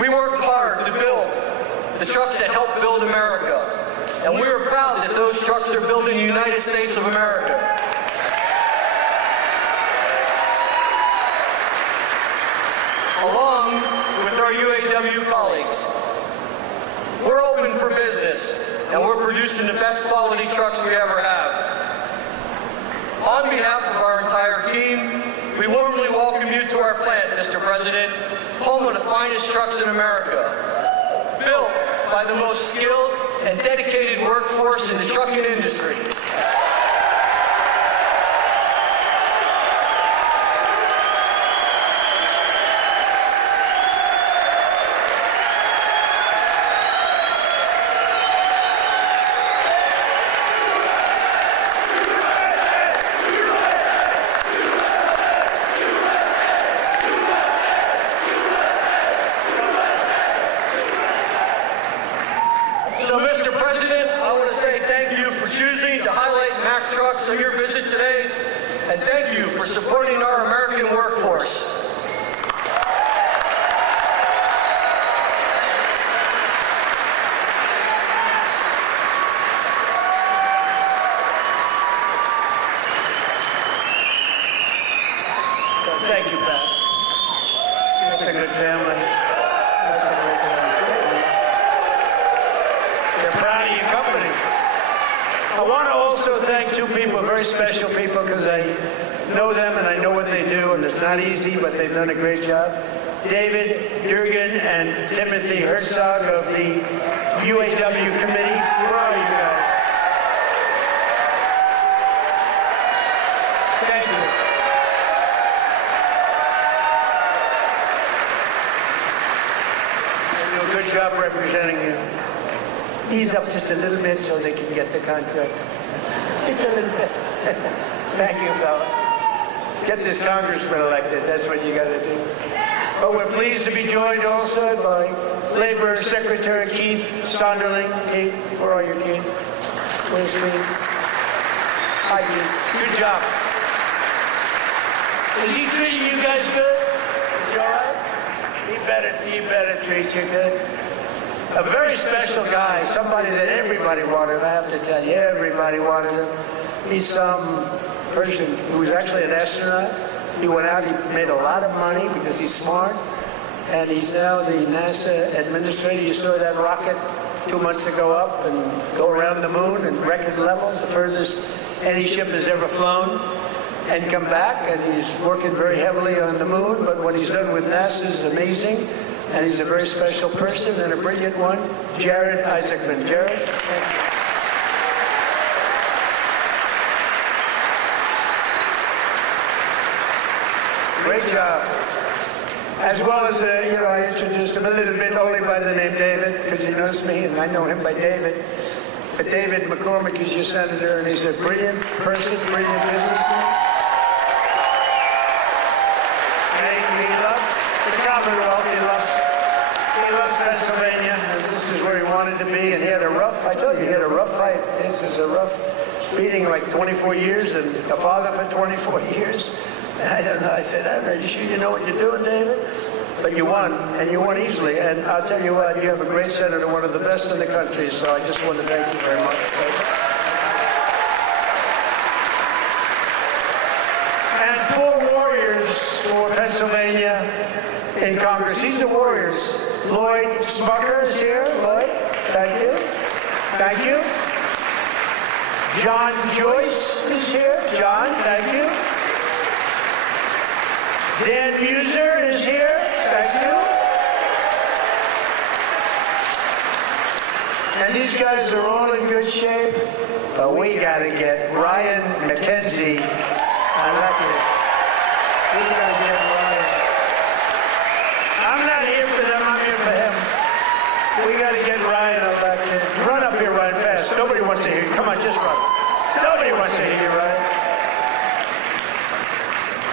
we work hard to build the trucks that help build America. And we are proud that those trucks are built in the United States of America. Along with our UAW colleagues, we're open for business and we're producing the best quality trucks we ever have. On behalf of our entire team, we warmly welcome you to our plant, Mr. President, home of the finest trucks in America, built by the most skilled and dedicated workforce in the trucking industry. So, Mr. President, I want to say thank you for choosing to highlight Mack Trucks on your visit today, and thank you for supporting our American workforce. Thank you, Pat. It's a good family. That's a great family. They're proud of your company. I want to also thank two people, very special people, because I know them and I know what they do, and it's not easy, but they've done a great job. David Durgan and Timothy Herzog of the UAW committee. Where are you guys? Thank you. They do a good job representing you. Ease up just a little bit so they can get the contract. Just a little bit. Thank you, fellas. Get this congressman elected. That's what you got to do. But we're pleased to be joined also by Labor Secretary Keith Sonderling. Keith, where are you, Keith? Where's Keith? Hi, Keith. Good job. Is he treating you guys good? Is he all right? He better treat you good. A very special guy, somebody that everybody wanted. I have to tell you, everybody wanted him. He's some person who was actually an astronaut. He went out, he made a lot of money because he's smart, and he's now the NASA administrator. You saw that rocket 2 months ago up and go around the moon in record levels, the furthest any ship has ever flown, and come back, and he's working very heavily on the moon, but what he's done with NASA is amazing. And he's a very special person and a brilliant one, Jared Isaacman. Jared, thank you. Great job. As well as, I introduced him a little bit only by the name David, because he knows me and I know him by David. But David McCormick is your senator, and he's a brilliant person, brilliant businessman. He loves the Commonwealth. He loves Pennsylvania, and this is where he wanted to be. And he had a rough fight. This was a rough beating, like 24 years, and a father for 24 years. And I don't know. I said, are you sure you know what you're doing, David? But you won, and you won easily. And I'll tell you what, you have a great senator, one of the best in the country. So I just want to thank you very much. And 4 warriors for Pennsylvania in Congress. These are warriors. Lloyd Smucker is here. Lloyd, thank you. Thank you. John Joyce is here. John, thank you. Dan Muser is here. Thank you. And these guys are all in good shape, but we got to get Ryan McKenzie elected. We got to get Ryan. I'm not here for them, I'm here for him. We got to get Ryan elected. Run up here, Ryan, fast. Nobody wants to hear you. Come on, just run. Nobody wants to hear you, Ryan.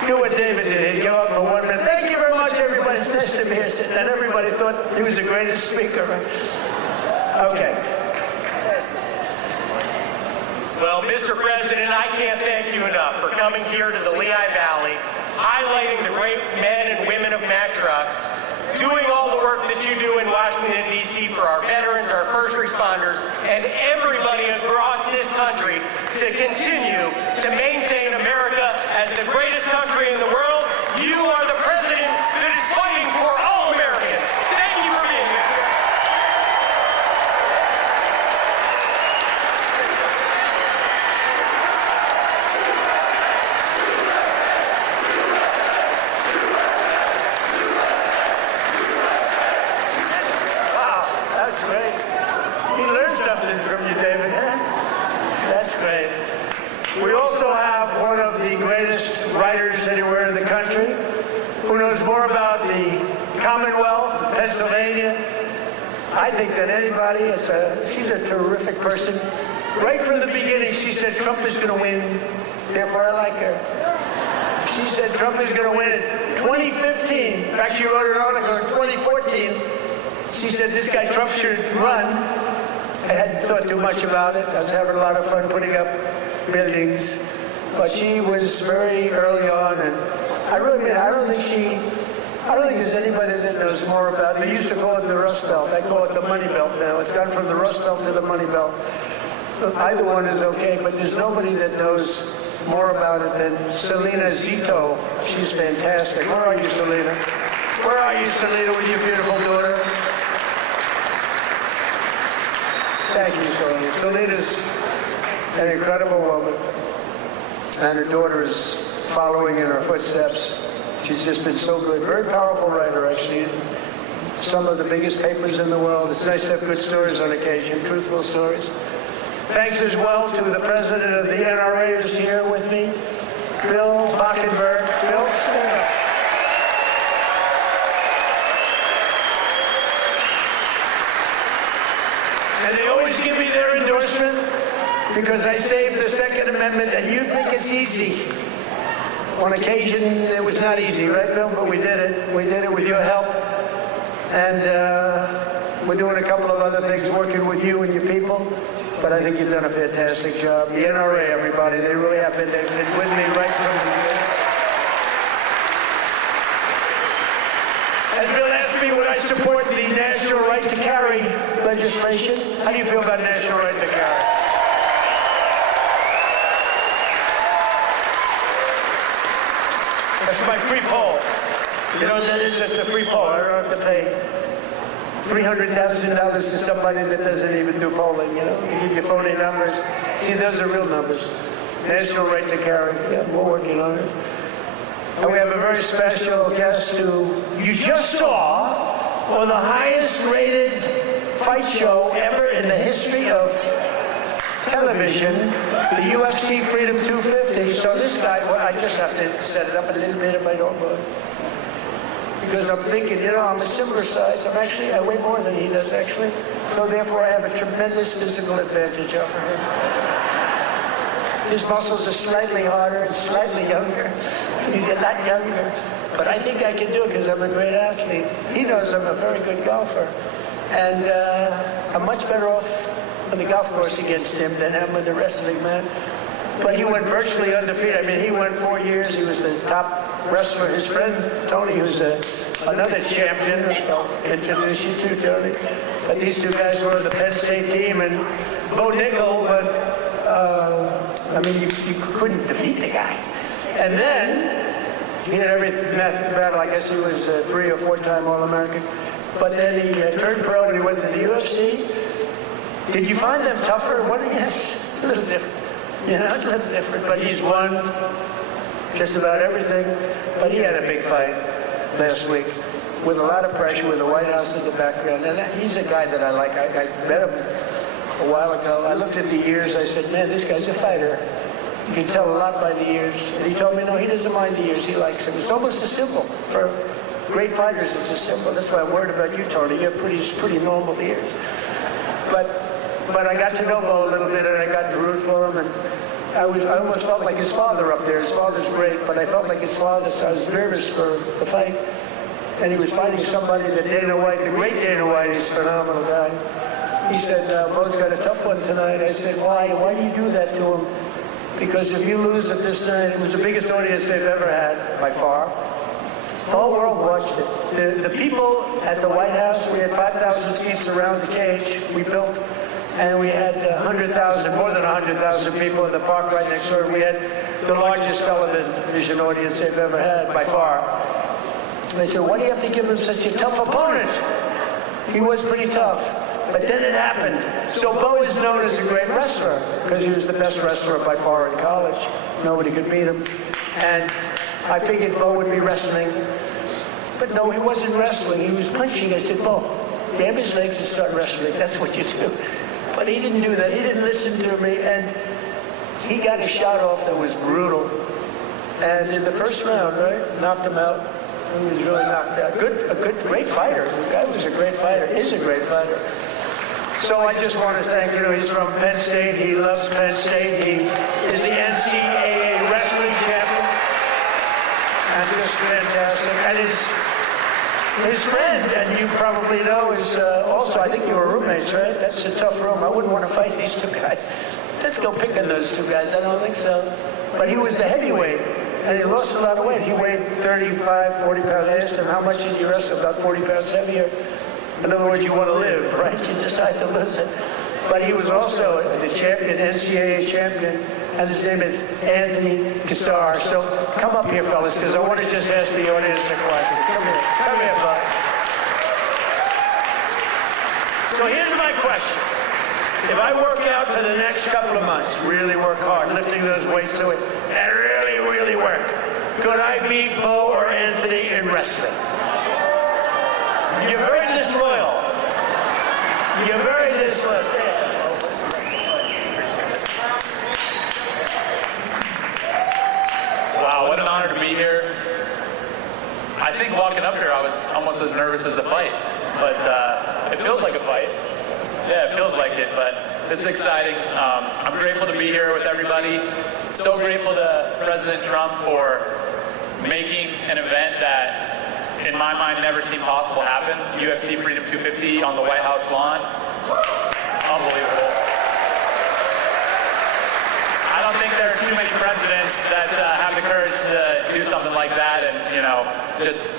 Do what David did. He'd go up for 1 minute. Thank you very much, everybody. It's nice to be here. And everybody thought he was the greatest speaker. Okay. Well, Mr. President, I can't thank you enough for coming here to the Lehigh Valley, highlighting the great men and women of Mack Trucks, doing all the work that you do in Washington, D.C. for our veterans, our first responders, and everybody across this country to continue to maintain America as the greatest country in the world. You are the president that is fighting for all Americans. Thank you for being here. Wow, that's great. He learned something from you, David. That's great. We also have one of the greatest writers anywhere in the country who knows more about the Commonwealth, Pennsylvania, I think, than anybody. She's a terrific person. Right from the beginning, she said Trump is going to win, therefore I like her. She said Trump is going to win in 2015. In fact, she wrote an article in 2014. She said this guy Trump should run. I hadn't thought too much about it. I was having a lot of fun putting up buildings. But she was very early on, and I really mean, I don't think there's anybody that knows more about it. They used to call it the Rust Belt. I call it the Money Belt now. It's gone from the Rust Belt to the Money Belt. Either one is okay, but there's nobody that knows more about it than Selena Zito. She's fantastic. Where are you, Selena? Where are you, Selena, with your beautiful daughter? Thank you, Selena. Selena's an incredible woman, and her daughter is following in her footsteps. She's just been so good. Very powerful writer, actually. Some of the biggest papers in the world. It's nice to have good stories on occasion, truthful stories. Thanks as well to the president of the NRA who's here with me, Bill Bockenberg. Bill, stand up. And they always give me their endorsement because I saved the Second Amendment, and you think it's easy. On occasion, it was not easy, right, Bill? But we did it. We did it with your help. And we're doing a couple of other things, working with you and your people. But I think you've done a fantastic job. The NRA, everybody, they really have been. They've been with me right from the beginning. And Bill asked me would I support the national right to carry legislation. How do you feel about national right to carry? That's my free poll. You know what that is? That's a free poll. I don't have to pay $300,000 to somebody that doesn't even do polling, you know. You give your phony numbers. See, those are real numbers. National right to carry. Yeah, we're working on it. And we have a very special guest who you just saw on the highest rated fight show ever in the history of television, the UFC Freedom 250. So this guy, well, I just have to set it up a little bit if I don't mind. Because I'm thinking, you know, I'm a similar size. I weigh more than he does, actually. So therefore, I have a tremendous physical advantage over him. His muscles are slightly harder and slightly younger. He's a lot younger. But I think I can do it because I'm a great athlete. He knows I'm a very good golfer. And I'm much better off on the golf course against him than I'm with the wrestling man. But he went virtually undefeated. I mean, he went 4 years. He was the top wrestler. His friend, Tony, who's another champion, I'll introduce you to, Tony. But these two guys were on the Penn State team, and Bo Nickel, but, I mean, you couldn't defeat the guy. And then, he had every battle. I guess he was a 3 or 4-time All-American. But then he turned pro and he went to the UFC. Did you find them tougher? What? Yes, a little different. You know, a little different. But he's won just about everything. But he had a big fight last week with a lot of pressure, with the White House in the background. And he's a guy that I like. I met him a while ago. I looked at the ears. I said, man, this guy's a fighter. You can tell a lot by the ears. And he told me, no, he doesn't mind the ears. He likes them. It's almost a symbol. For great fighters, it's a symbol. That's why I'm worried about you, Tony. You have pretty normal ears. But I got to know Bo a little bit, and I got to root for him. And I almost felt like his father up there. His father's great, but I felt like his father, so I was nervous for the fight. And he was fighting somebody that Dana White, the great Dana White, is a phenomenal guy. He said, Bo's got a tough one tonight. I said, why? Why do you do that to him? Because if you lose at this night, it was the biggest audience they've ever had, by far. The whole world watched it. The people at the White House, we had 5,000 seats around the cage we built. And we had 100,000, more than 100,000 people in the park right next door. We had the largest television audience they've ever had, by far. They said, why do you have to give him such a tough opponent? He was pretty tough. But then it happened. So Bo is known as a great wrestler, because he was the best wrestler by far in college. Nobody could beat him. And I figured Bo would be wrestling. But no, he wasn't wrestling. He was punching. I said, Bo, grab his legs and start wrestling. That's what you do. But he didn't do that. He didn't listen to me, and he got a shot off that was brutal. And in the first round, right, knocked him out. He was really knocked out. Great fighter. The guy was a great fighter. Is a great fighter. So I just want to thank, he's from Penn State. He loves Penn State. He is the NCAA wrestling champion. And just fantastic. And his friend, and you probably know, is also, I think you were roommates, right? That's a tough room. I wouldn't want to fight these two guys. Let's go pick on those two guys. I don't think so. But he was the heavyweight, and he lost a lot of weight. He weighed 35, 40 pounds. I asked him, how much did you wrestle? About 40 pounds heavier. In other words, you want to live, right? You decide to lose it. But he was also the champion, NCAA champion, and his name is Anthony Cassar. So come up here, fellas, because I want to just ask the audience a question. Come here, bud. So here's my question. If I work out for the next couple of months, really work hard, lifting those weights and really work, could I beat Bo or Anthony in wrestling? You're very disloyal. You're very disloyal. Wow, what an honor to be here. I think walking up here I was almost as nervous as the fight, but it feels like a fight. Yeah, it feels like it, but this is exciting. I'm grateful to be here with everybody. So grateful to President Trump for making an event that, in my mind, never seemed possible happen. UFC Freedom 250 on the White House lawn. Unbelievable. I don't think there are too many presidents that have the courage to do something like that, and just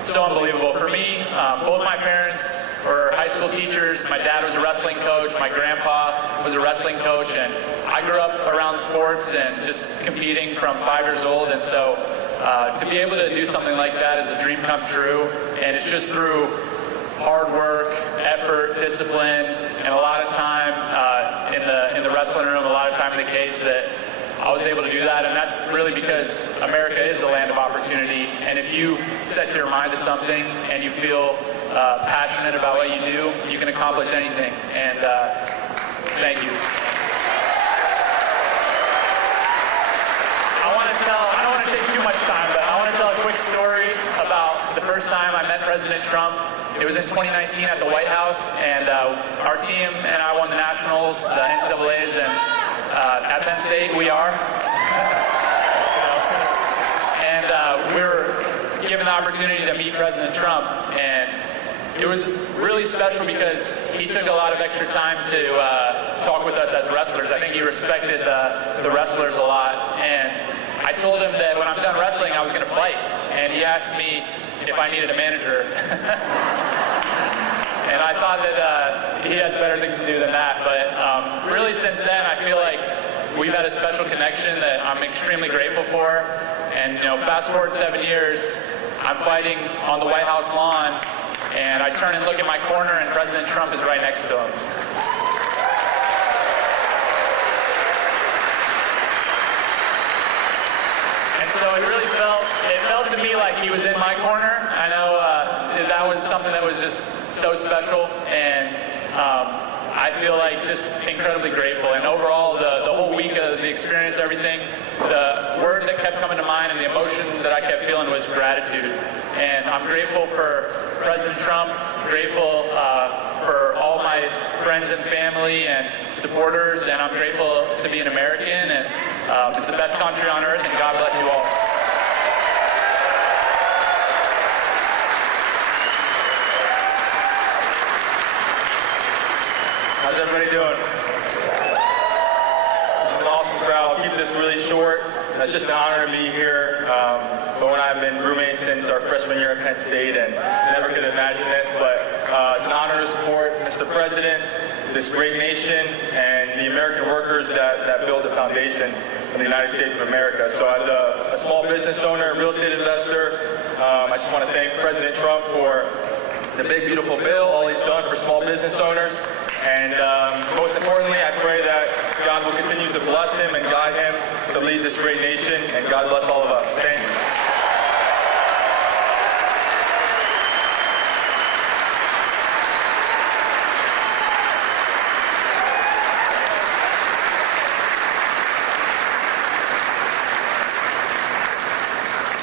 so unbelievable. For me, both my parents were high school teachers. My dad was a wrestling coach. My grandpa was a wrestling coach, and I grew up around sports and just competing from 5 years old. And so to be able to do something like that is a dream come true, and it's just through hard work, effort, discipline, and a lot of time in the wrestling room, a lot of time in the cage that I was able to do that. And that's really because America is the land of opportunity. And if you set your mind to something and you feel passionate about what you do, you can accomplish anything. And thank you. I don't want to take too much time, but I want to tell a quick story about the first time I met President Trump. It was in 2019 at the White House, and our team and I won the Nationals, the NCAAs, and at Penn State we are. And we were given the opportunity to meet President Trump, and it was really special because he took a lot of extra time to talk with us as wrestlers. I think he respected the wrestlers a lot, and I told him that when I'm done wrestling I was going to fight, and he asked me if I needed a manager. And I thought that he has better things to do than that, but really since then I feel like we've had a special connection that I'm extremely grateful for. And fast forward 7 years, I'm fighting on the White House lawn, and I turn and look at my corner, and President Trump is right next to him. And so it felt to me like he was in my corner. I know that was something that was just so special, and I feel like just incredibly grateful. And overall, the whole week of the experience, everything, the word that kept coming to mind and the emotion that I kept feeling was gratitude. And I'm grateful for President Trump, grateful for all my friends and family and supporters, and I'm grateful to be an American, and it's the best country on earth, and God bless you all. How's everybody doing? This is an awesome crowd. I'll keep this really short. It's just an honor to be here. Bo and I have been roommates since our freshman year at Penn State, and never could imagine this, but it's an honor to support Mr. President, this great nation, and the American workers that build the foundation of the United States of America. So as a small business owner, real estate investor, I just want to thank President Trump for the big, beautiful bill, all he's done for small business owners. And most importantly, I pray that God will continue to bless him and guide him to lead this great nation, and God bless all of us. Thank you.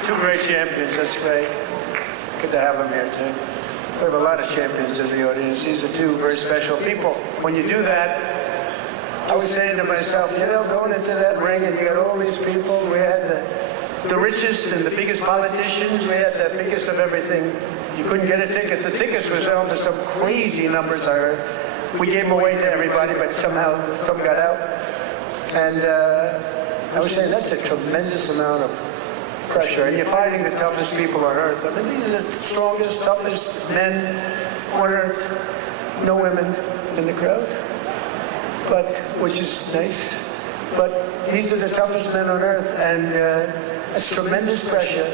Two great champions, that's great. It's good to have them here too. We have a lot of champions in the audience. These are two very special people. When you do that, I was saying to myself, you know, going into that ring and you got all these people, we had the richest and the biggest politicians, we had the biggest of everything. You couldn't get a ticket. The tickets were selling for some crazy numbers, I heard. We gave them away to everybody, but somehow some got out. And I was saying that's a tremendous amount of pressure, and you're fighting the toughest people on earth. I mean, these are the strongest, toughest men on earth. No women in the crowd, but which is nice. But these are the toughest men on earth, and it's tremendous pressure.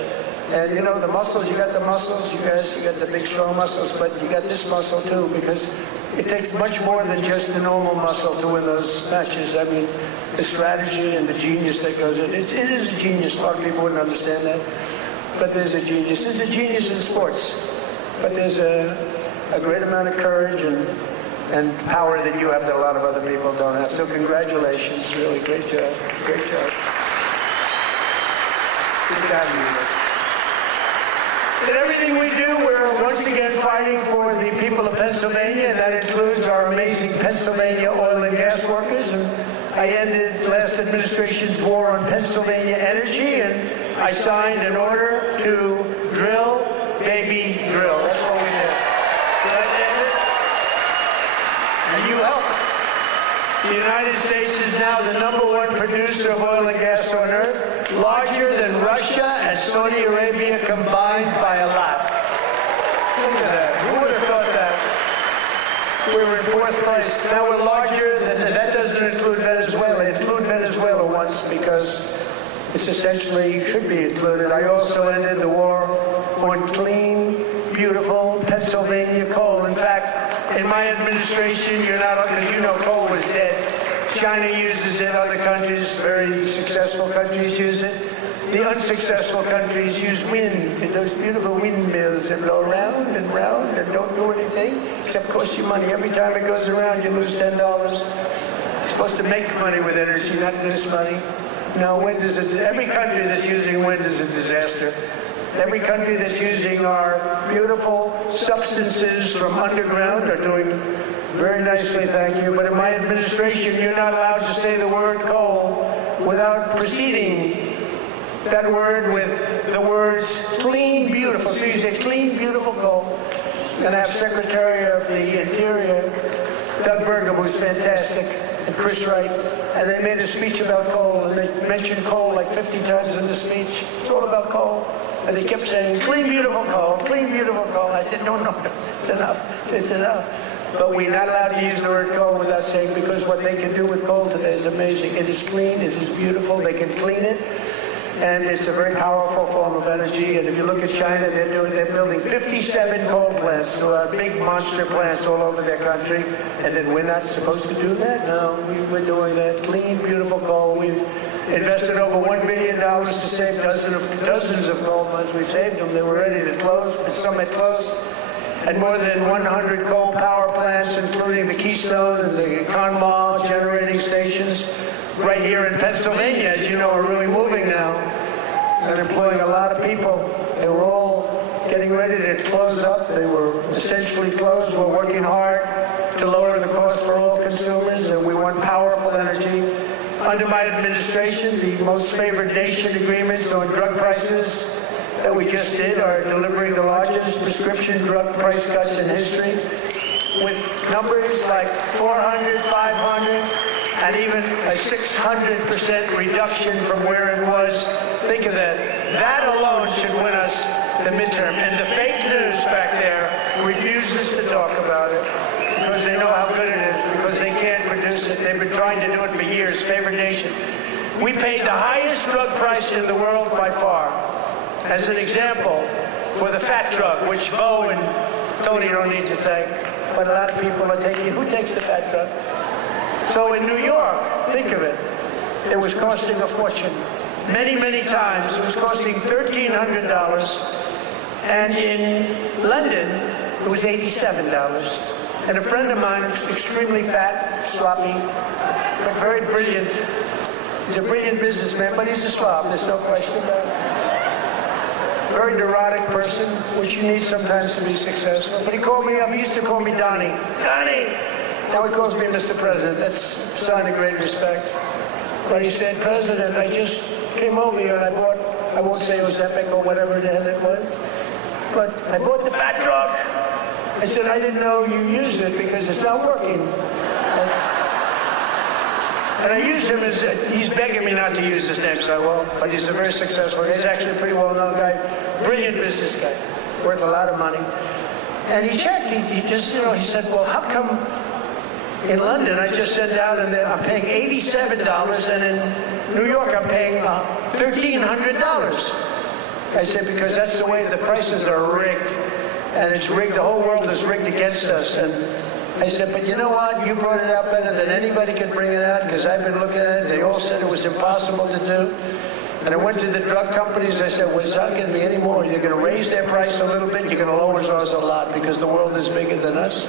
And you know, the muscles, you got the muscles, you guys, you got the big strong muscles, but you got this muscle too, because it takes much more than just the normal muscle to win those matches. I mean, the strategy and the genius that goes in. It is a genius. A lot of people wouldn't understand that, but there's a genius. There's a genius in sports, but there's a great amount of courage and power that you have that a lot of other people don't have. So congratulations, really great job, great job. Good job, you. In everything we do, we're once again fighting for the people of Pennsylvania, and that includes our amazing Pennsylvania oil and gas workers. And I ended last administration's war on Pennsylvania energy, and I signed an order to drill, baby, drill. That's what we did. Did I end it? And you helped. The United States is now the #1 producer of oil and gas on earth, larger than Russia and Saudi Arabia combined by a lot. Look at that. Who would have thought that? We were in 4th place. Now we're larger than, that doesn't include Venezuela. Include Venezuela once because it's essentially should be included. I also ended the war on clean, beautiful Pennsylvania coal. In fact, in my administration, you're not, because you know coal was dead. China uses it, other countries, very successful countries use it. The unsuccessful countries use wind, and those beautiful windmills that blow around and round and don't do anything except cost you money. Every time it goes around, you lose $10. You're supposed to make money with energy, not lose money. No, wind is every country that's using wind is a disaster. Every country that's using our beautiful substances from underground are doing very nicely, thank you. But in my administration, you're not allowed to say the word coal without preceding that word with the words clean, beautiful. So you say clean, beautiful coal. And I have Secretary of the Interior, Doug Burgum, who's fantastic, and Chris Wright. And they made a speech about coal, and they mentioned coal like 50 times in the speech. It's all about coal. And they kept saying, clean, beautiful coal, clean, beautiful coal. I said, no, it's enough, it's enough. But we're not allowed to use the word coal without saying, because what they can do with coal today is amazing. It is clean, it is beautiful, they can clean it. And it's a very powerful form of energy. And if you look at China, they're building 57 coal plants, big monster plants all over their country. And then we're not supposed to do that? No, we're doing that. Clean, beautiful coal. We've invested over $1 billion to save dozens of coal mines. We've saved them. They were ready to close, and some had closed. and more than 100 coal power plants, including the Keystone and the Conemaugh generating stations right here in Pennsylvania, as you know, are really moving now and employing a lot of people. They were all getting ready to close up. They were essentially closed. We're working hard to lower the cost for all consumers, and we want powerful energy. Under my administration, the most favored nation agreements on drug prices that we just did are delivering the largest prescription drug price cuts in history, with numbers like 400, 500, and even a 600% reduction from where it was. Think of that. That alone should win us the midterm. And the fake news back there refuses to talk about it because they know how good it is, because they can't produce it. They've been trying to do it for years. Favored nation. We paid the highest drug price in the world by far. As an example, for the fat drug, which Bo and Tony don't need to take, but a lot of people are taking. Who takes the fat drug? So in New York, think of it, it was costing a fortune. Many, many times it was costing $1,300, and in London it was $87. And a friend of mine who's extremely fat, sloppy, but very brilliant. He's a brilliant businessman, but he's a slob, there's no question about it. Very neurotic person, which you need sometimes to be successful. But he called me up, he used to call me Donnie. Donnie! Now he calls me Mr. President. That's a sign of great respect. But he said, President, I just came over here and I bought, I won't say it was Epic or whatever the hell it was, but I bought the fat truck. I said, I didn't know you used it because it's not working. And I use him as, he's begging me not to use his name, so I won't, but he's a very successful guy. He's actually a pretty well-known guy, brilliant business guy, worth a lot of money. And he checked, he just, you know, he said, well, how come in London I just sent out and I'm paying $87, and in New York I'm paying $1,300? I said, because that's the way the prices are rigged. And it's rigged, the whole world is rigged against us. And I said, but you know what? You brought it out better than anybody could bring it out, because I've been looking at it. They all said it was impossible to do. And I went to the drug companies. I said, well, it's not going to be any more. You're going to raise their price a little bit. You're going to lower ours a lot, because the world is bigger than us.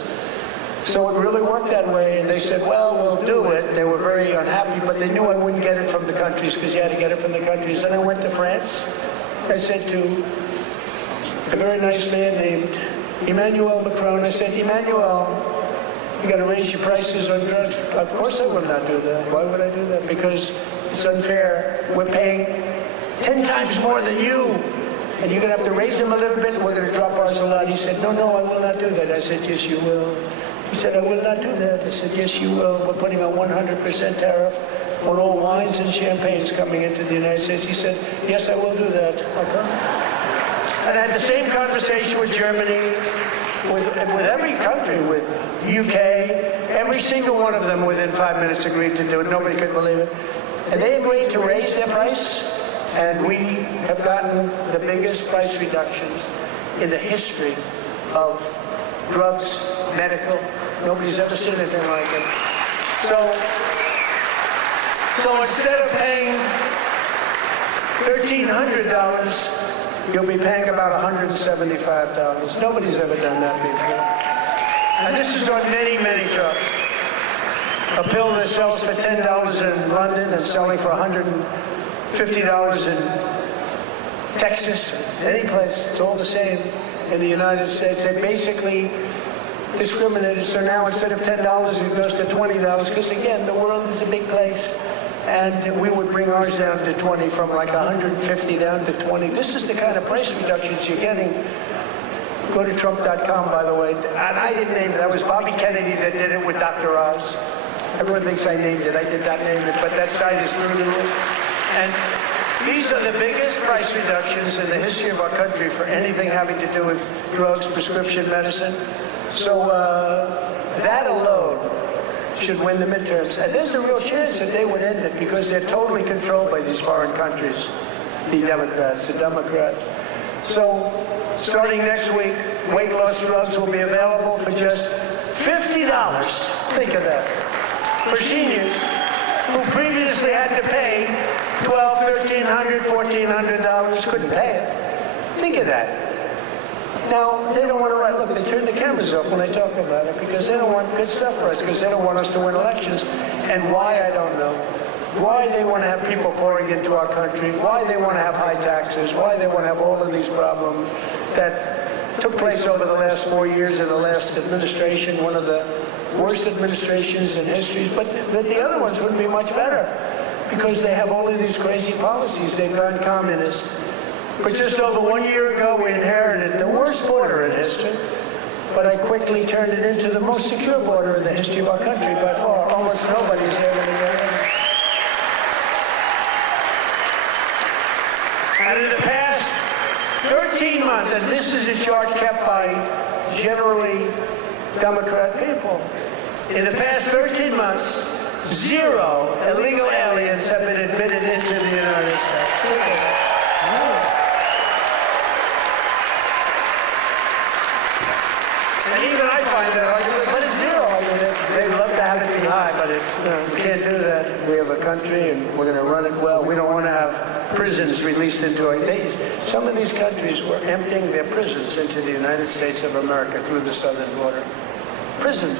So it really worked that way. And they said, well, we'll do it. They were very unhappy, but they knew I wouldn't get it from the countries, because you had to get it from the countries. Then I went to France. I said to a very nice man named Emmanuel Macron, I said, Emmanuel, you got to raise your prices on drugs. Of course I will not do that. Why would I do that? Because it's unfair. We're paying 10 times more than you, and you're going to have to raise them a little bit, and we're going to drop ours a lot. He said, no, I will not do that. I said, yes, you will. He said, I will not do that. I said, yes, you will. We're putting a 100% tariff on all wines and champagnes coming into the United States. He said, yes, I will do that. Okay. And I had the same conversation with Germany, with every country, with UK. Every single one of them within 5 minutes agreed to do it. Nobody could believe it. And they agreed to raise their price, and we have gotten the biggest price reductions in the history of drugs, medical. Nobody's ever seen anything like it. So instead of paying $1,300, you'll be paying about $175. Nobody's ever done that before. And this is on many, many trucks. A pill that sells for $10 in London and selling for $150 in Texas, any place, it's all the same in the United States. They basically discriminated, so now instead of $10, it goes to $20, because again, the world is a big place. And we would bring ours down to 20, from like 150 down to 20. This is the kind of price reductions you're getting. Go to Trump.com, by the way. And I didn't name it. That was Bobby Kennedy that did it with Dr. Oz. Everyone thinks I named it. I did not name it, but that site is through the roof. And these are the biggest price reductions in the history of our country for anything having to do with drugs, prescription medicine. So that alone should win the midterms. And there's a real chance that they would end it, because they're totally controlled by these foreign countries, the Democrats. So starting next week, weight loss drugs will be available for just $50. Think of that. For seniors who previously had to pay $1,200, $1,300, $1,400, couldn't pay it. Think of that. Now, they don't want to write, look, they turn the cameras off when I talk about it because they don't want good stuff for us, because they don't want us to win elections. And why, I don't know. Why they want to have people pouring into our country, why they want to have high taxes, why they want to have all of these problems that took place over the last 4 years of the last administration, one of the worst administrations in history. But the other ones wouldn't be much better because they have all of these crazy policies. They've gone communist. But just over 1 year ago, we inherited the worst border in history, but I quickly turned it into the most secure border in the history of our country by far. Almost nobody's able to get in. And in the past 13 months, and this is a chart kept by generally Democrat people, in the past 13 months, 0 illegal aliens have been admitted into the United States. Zero. And even I find that argument, but it's 0. I mean, they'd love to have it be high, but we can't do that. We have a country, and we're going to run it well. We don't want to have prisons released into our days. Some of these countries were emptying their prisons into the United States of America through the southern border. Prison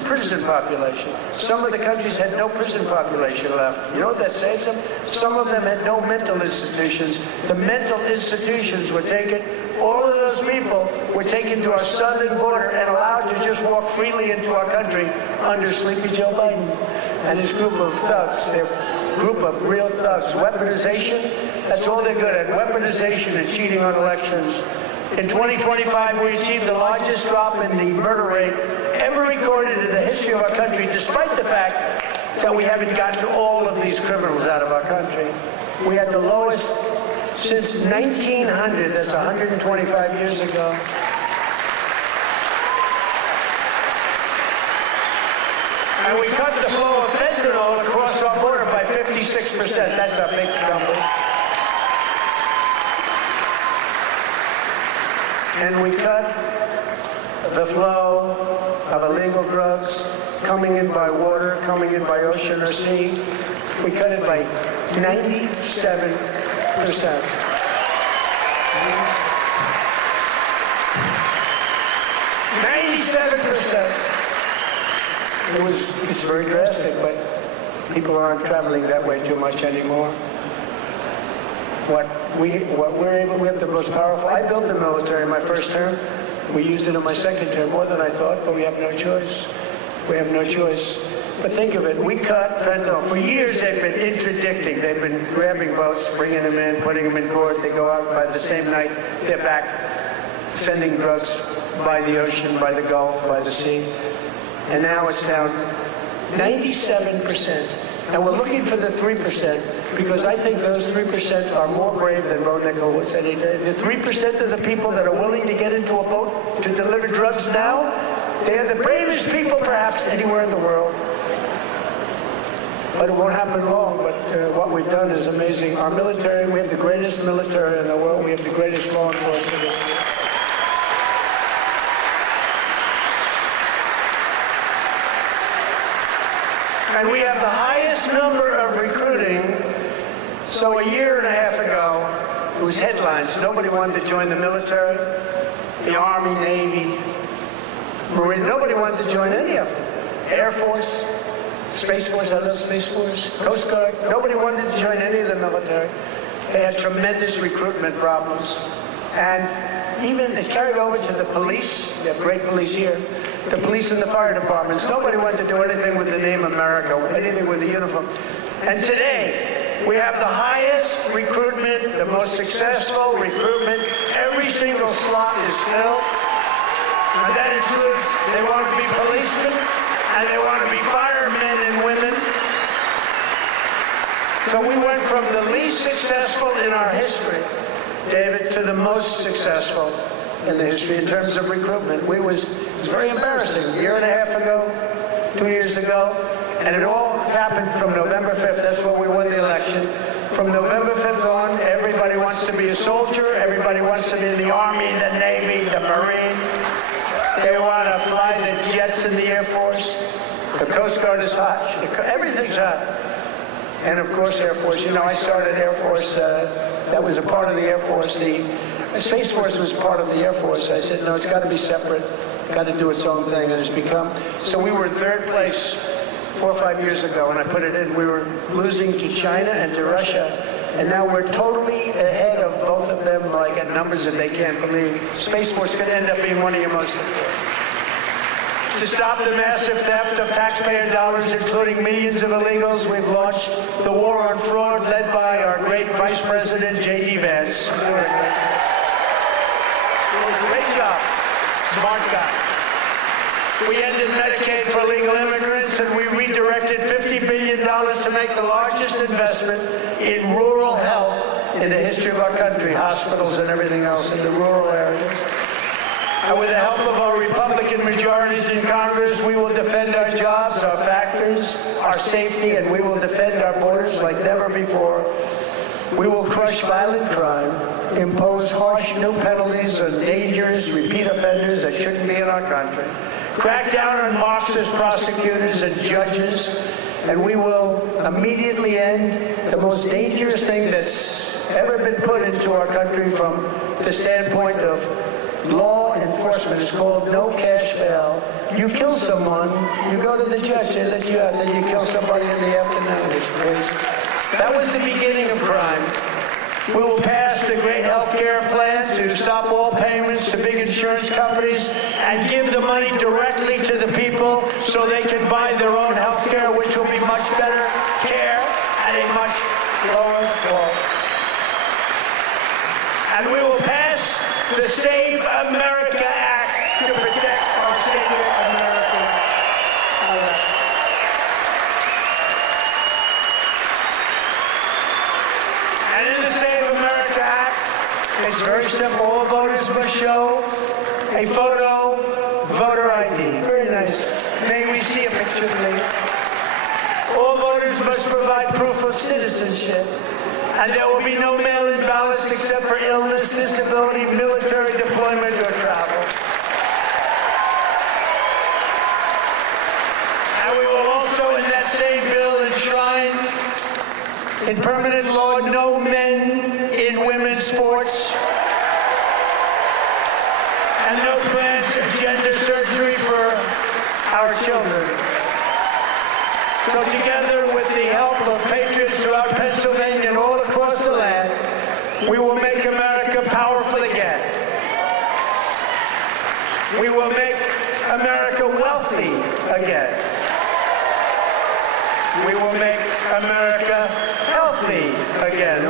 population. Some of the countries had no prison population left. You know what that saves them? Some of them had no mental institutions. The mental institutions were taken. All of those people were taken to our southern border and allowed to just walk freely into our country under Sleepy Joe Biden and his group of thugs. Their group of real thugs. Weaponization, that's all they're good at. Weaponization and cheating on elections. In 2025, we achieved the largest drop in the murder rate ever recorded in the history of our country, despite the fact that we haven't gotten all of these criminals out of our country. We had the lowest since 1900, that's 125 years ago. And we cut the flow of fentanyl across our border by 56%. That's a big number. And we cut the flow of illegal drugs coming in by water, coming in by ocean or sea. We cut it by 97%. 97%. It's very drastic, but people aren't traveling that way too much anymore. We have the most powerful. I built the military in my first term. We used it in my second term, more than I thought, but we have no choice. We have no choice. But think of it, we cut fentanyl. For years they've been interdicting. They've been grabbing boats, bringing them in, putting them in court. They go out by the same night, they're back, sending drugs by the ocean, by the Gulf, by the sea. And now it's down 97%. And we're looking for the 3% because I think those 3% are more brave than Ro Nickel was any day. The 3% of the people that are willing to get into a boat to deliver drugs now, they are the bravest people perhaps anywhere in the world. But it won't happen long. But what we've done is amazing. Our military, we have the greatest military in the world. We have the greatest law enforcement in the world. And we have the highest number of recruiting. So a year and a half ago, it was headlines. Nobody wanted to join the military, the Army, Navy, Marine. Nobody wanted to join any of them. Air Force, Space Force, I love Space Force, Coast Guard. Nobody wanted to join any of the military. They had tremendous recruitment problems. And even it carried over to the police. We have great police here. The police and the fire departments. Nobody wanted to do anything with the name America, anything with the uniform. And today, we have the highest recruitment, the most successful recruitment. Every single slot is filled. And that includes, they want to be policemen, and they want to be firemen and women. So we went from the least successful in our history, David, to the most successful in the history in terms of recruitment. It was very embarrassing. A year and a half ago, 2 years ago, and it all happened from November 5th. That's when we won the election. From November 5th on, everybody wants to be a soldier. Everybody wants to be in the Army, the Navy, the Marine. They want to fly the jets in the Air Force. The Coast Guard is hot. Everything's hot. And of course, Air Force. You know, I started Air Force. That was a part of the Air Force. The Space Force was part of the Air Force. I said, no, it's got to be separate, got to do its own thing, and it's become. So we were in third place 4 or 5 years ago, and I put it in. We were losing to China and to Russia, and now we're totally ahead of both of them, like at numbers that they can't believe. Space Force could end up being one of your most important. To stop the massive theft of taxpayer dollars, including millions of illegals, we've launched the war on fraud led by our great Vice President, J.D. Vance. Great job. Smart guy. We ended Medicaid for legal immigrants, and we redirected $50 billion to make the largest investment in rural health in the history of our country, hospitals and everything else in the rural areas. And with the help of our Republican majorities in Congress, we will defend our jobs, our factories, our safety, and we will defend our borders like never before. We will crush violent crime, impose harsh new penalties on dangerous repeat offenders that shouldn't be in our country, crack down on Marxist prosecutors and judges, and we will immediately end the most dangerous thing that's ever been put into our country from the standpoint of law enforcement. Is called no cash bail. You kill someone, you go to the judge, they let you out, then you kill somebody in the afternoon. It's crazy. That was the beginning of crime. We will pass the great health care plan to stop all payments to big insurance companies and give the money directly to the people so they can buy their own health care, which will be much better care at a much lower cost. And we will pass the Save America Act to protect our sacred American elections. And in the Save America Act, it's very simple. All voters must show a photo voter ID. Very nice. May we see a picture, please? All voters must provide proof of citizenship. And there will be no mail-in ballots except for illness, disability, military deployment, or travel. And we will also, in that same bill, enshrine in permanent law no men in women's sports and no transgender surgery for our children. So together with the help of patriots throughout Pennsylvania and all across the land, we will make America powerful again. We will make America wealthy again. We will make America healthy again.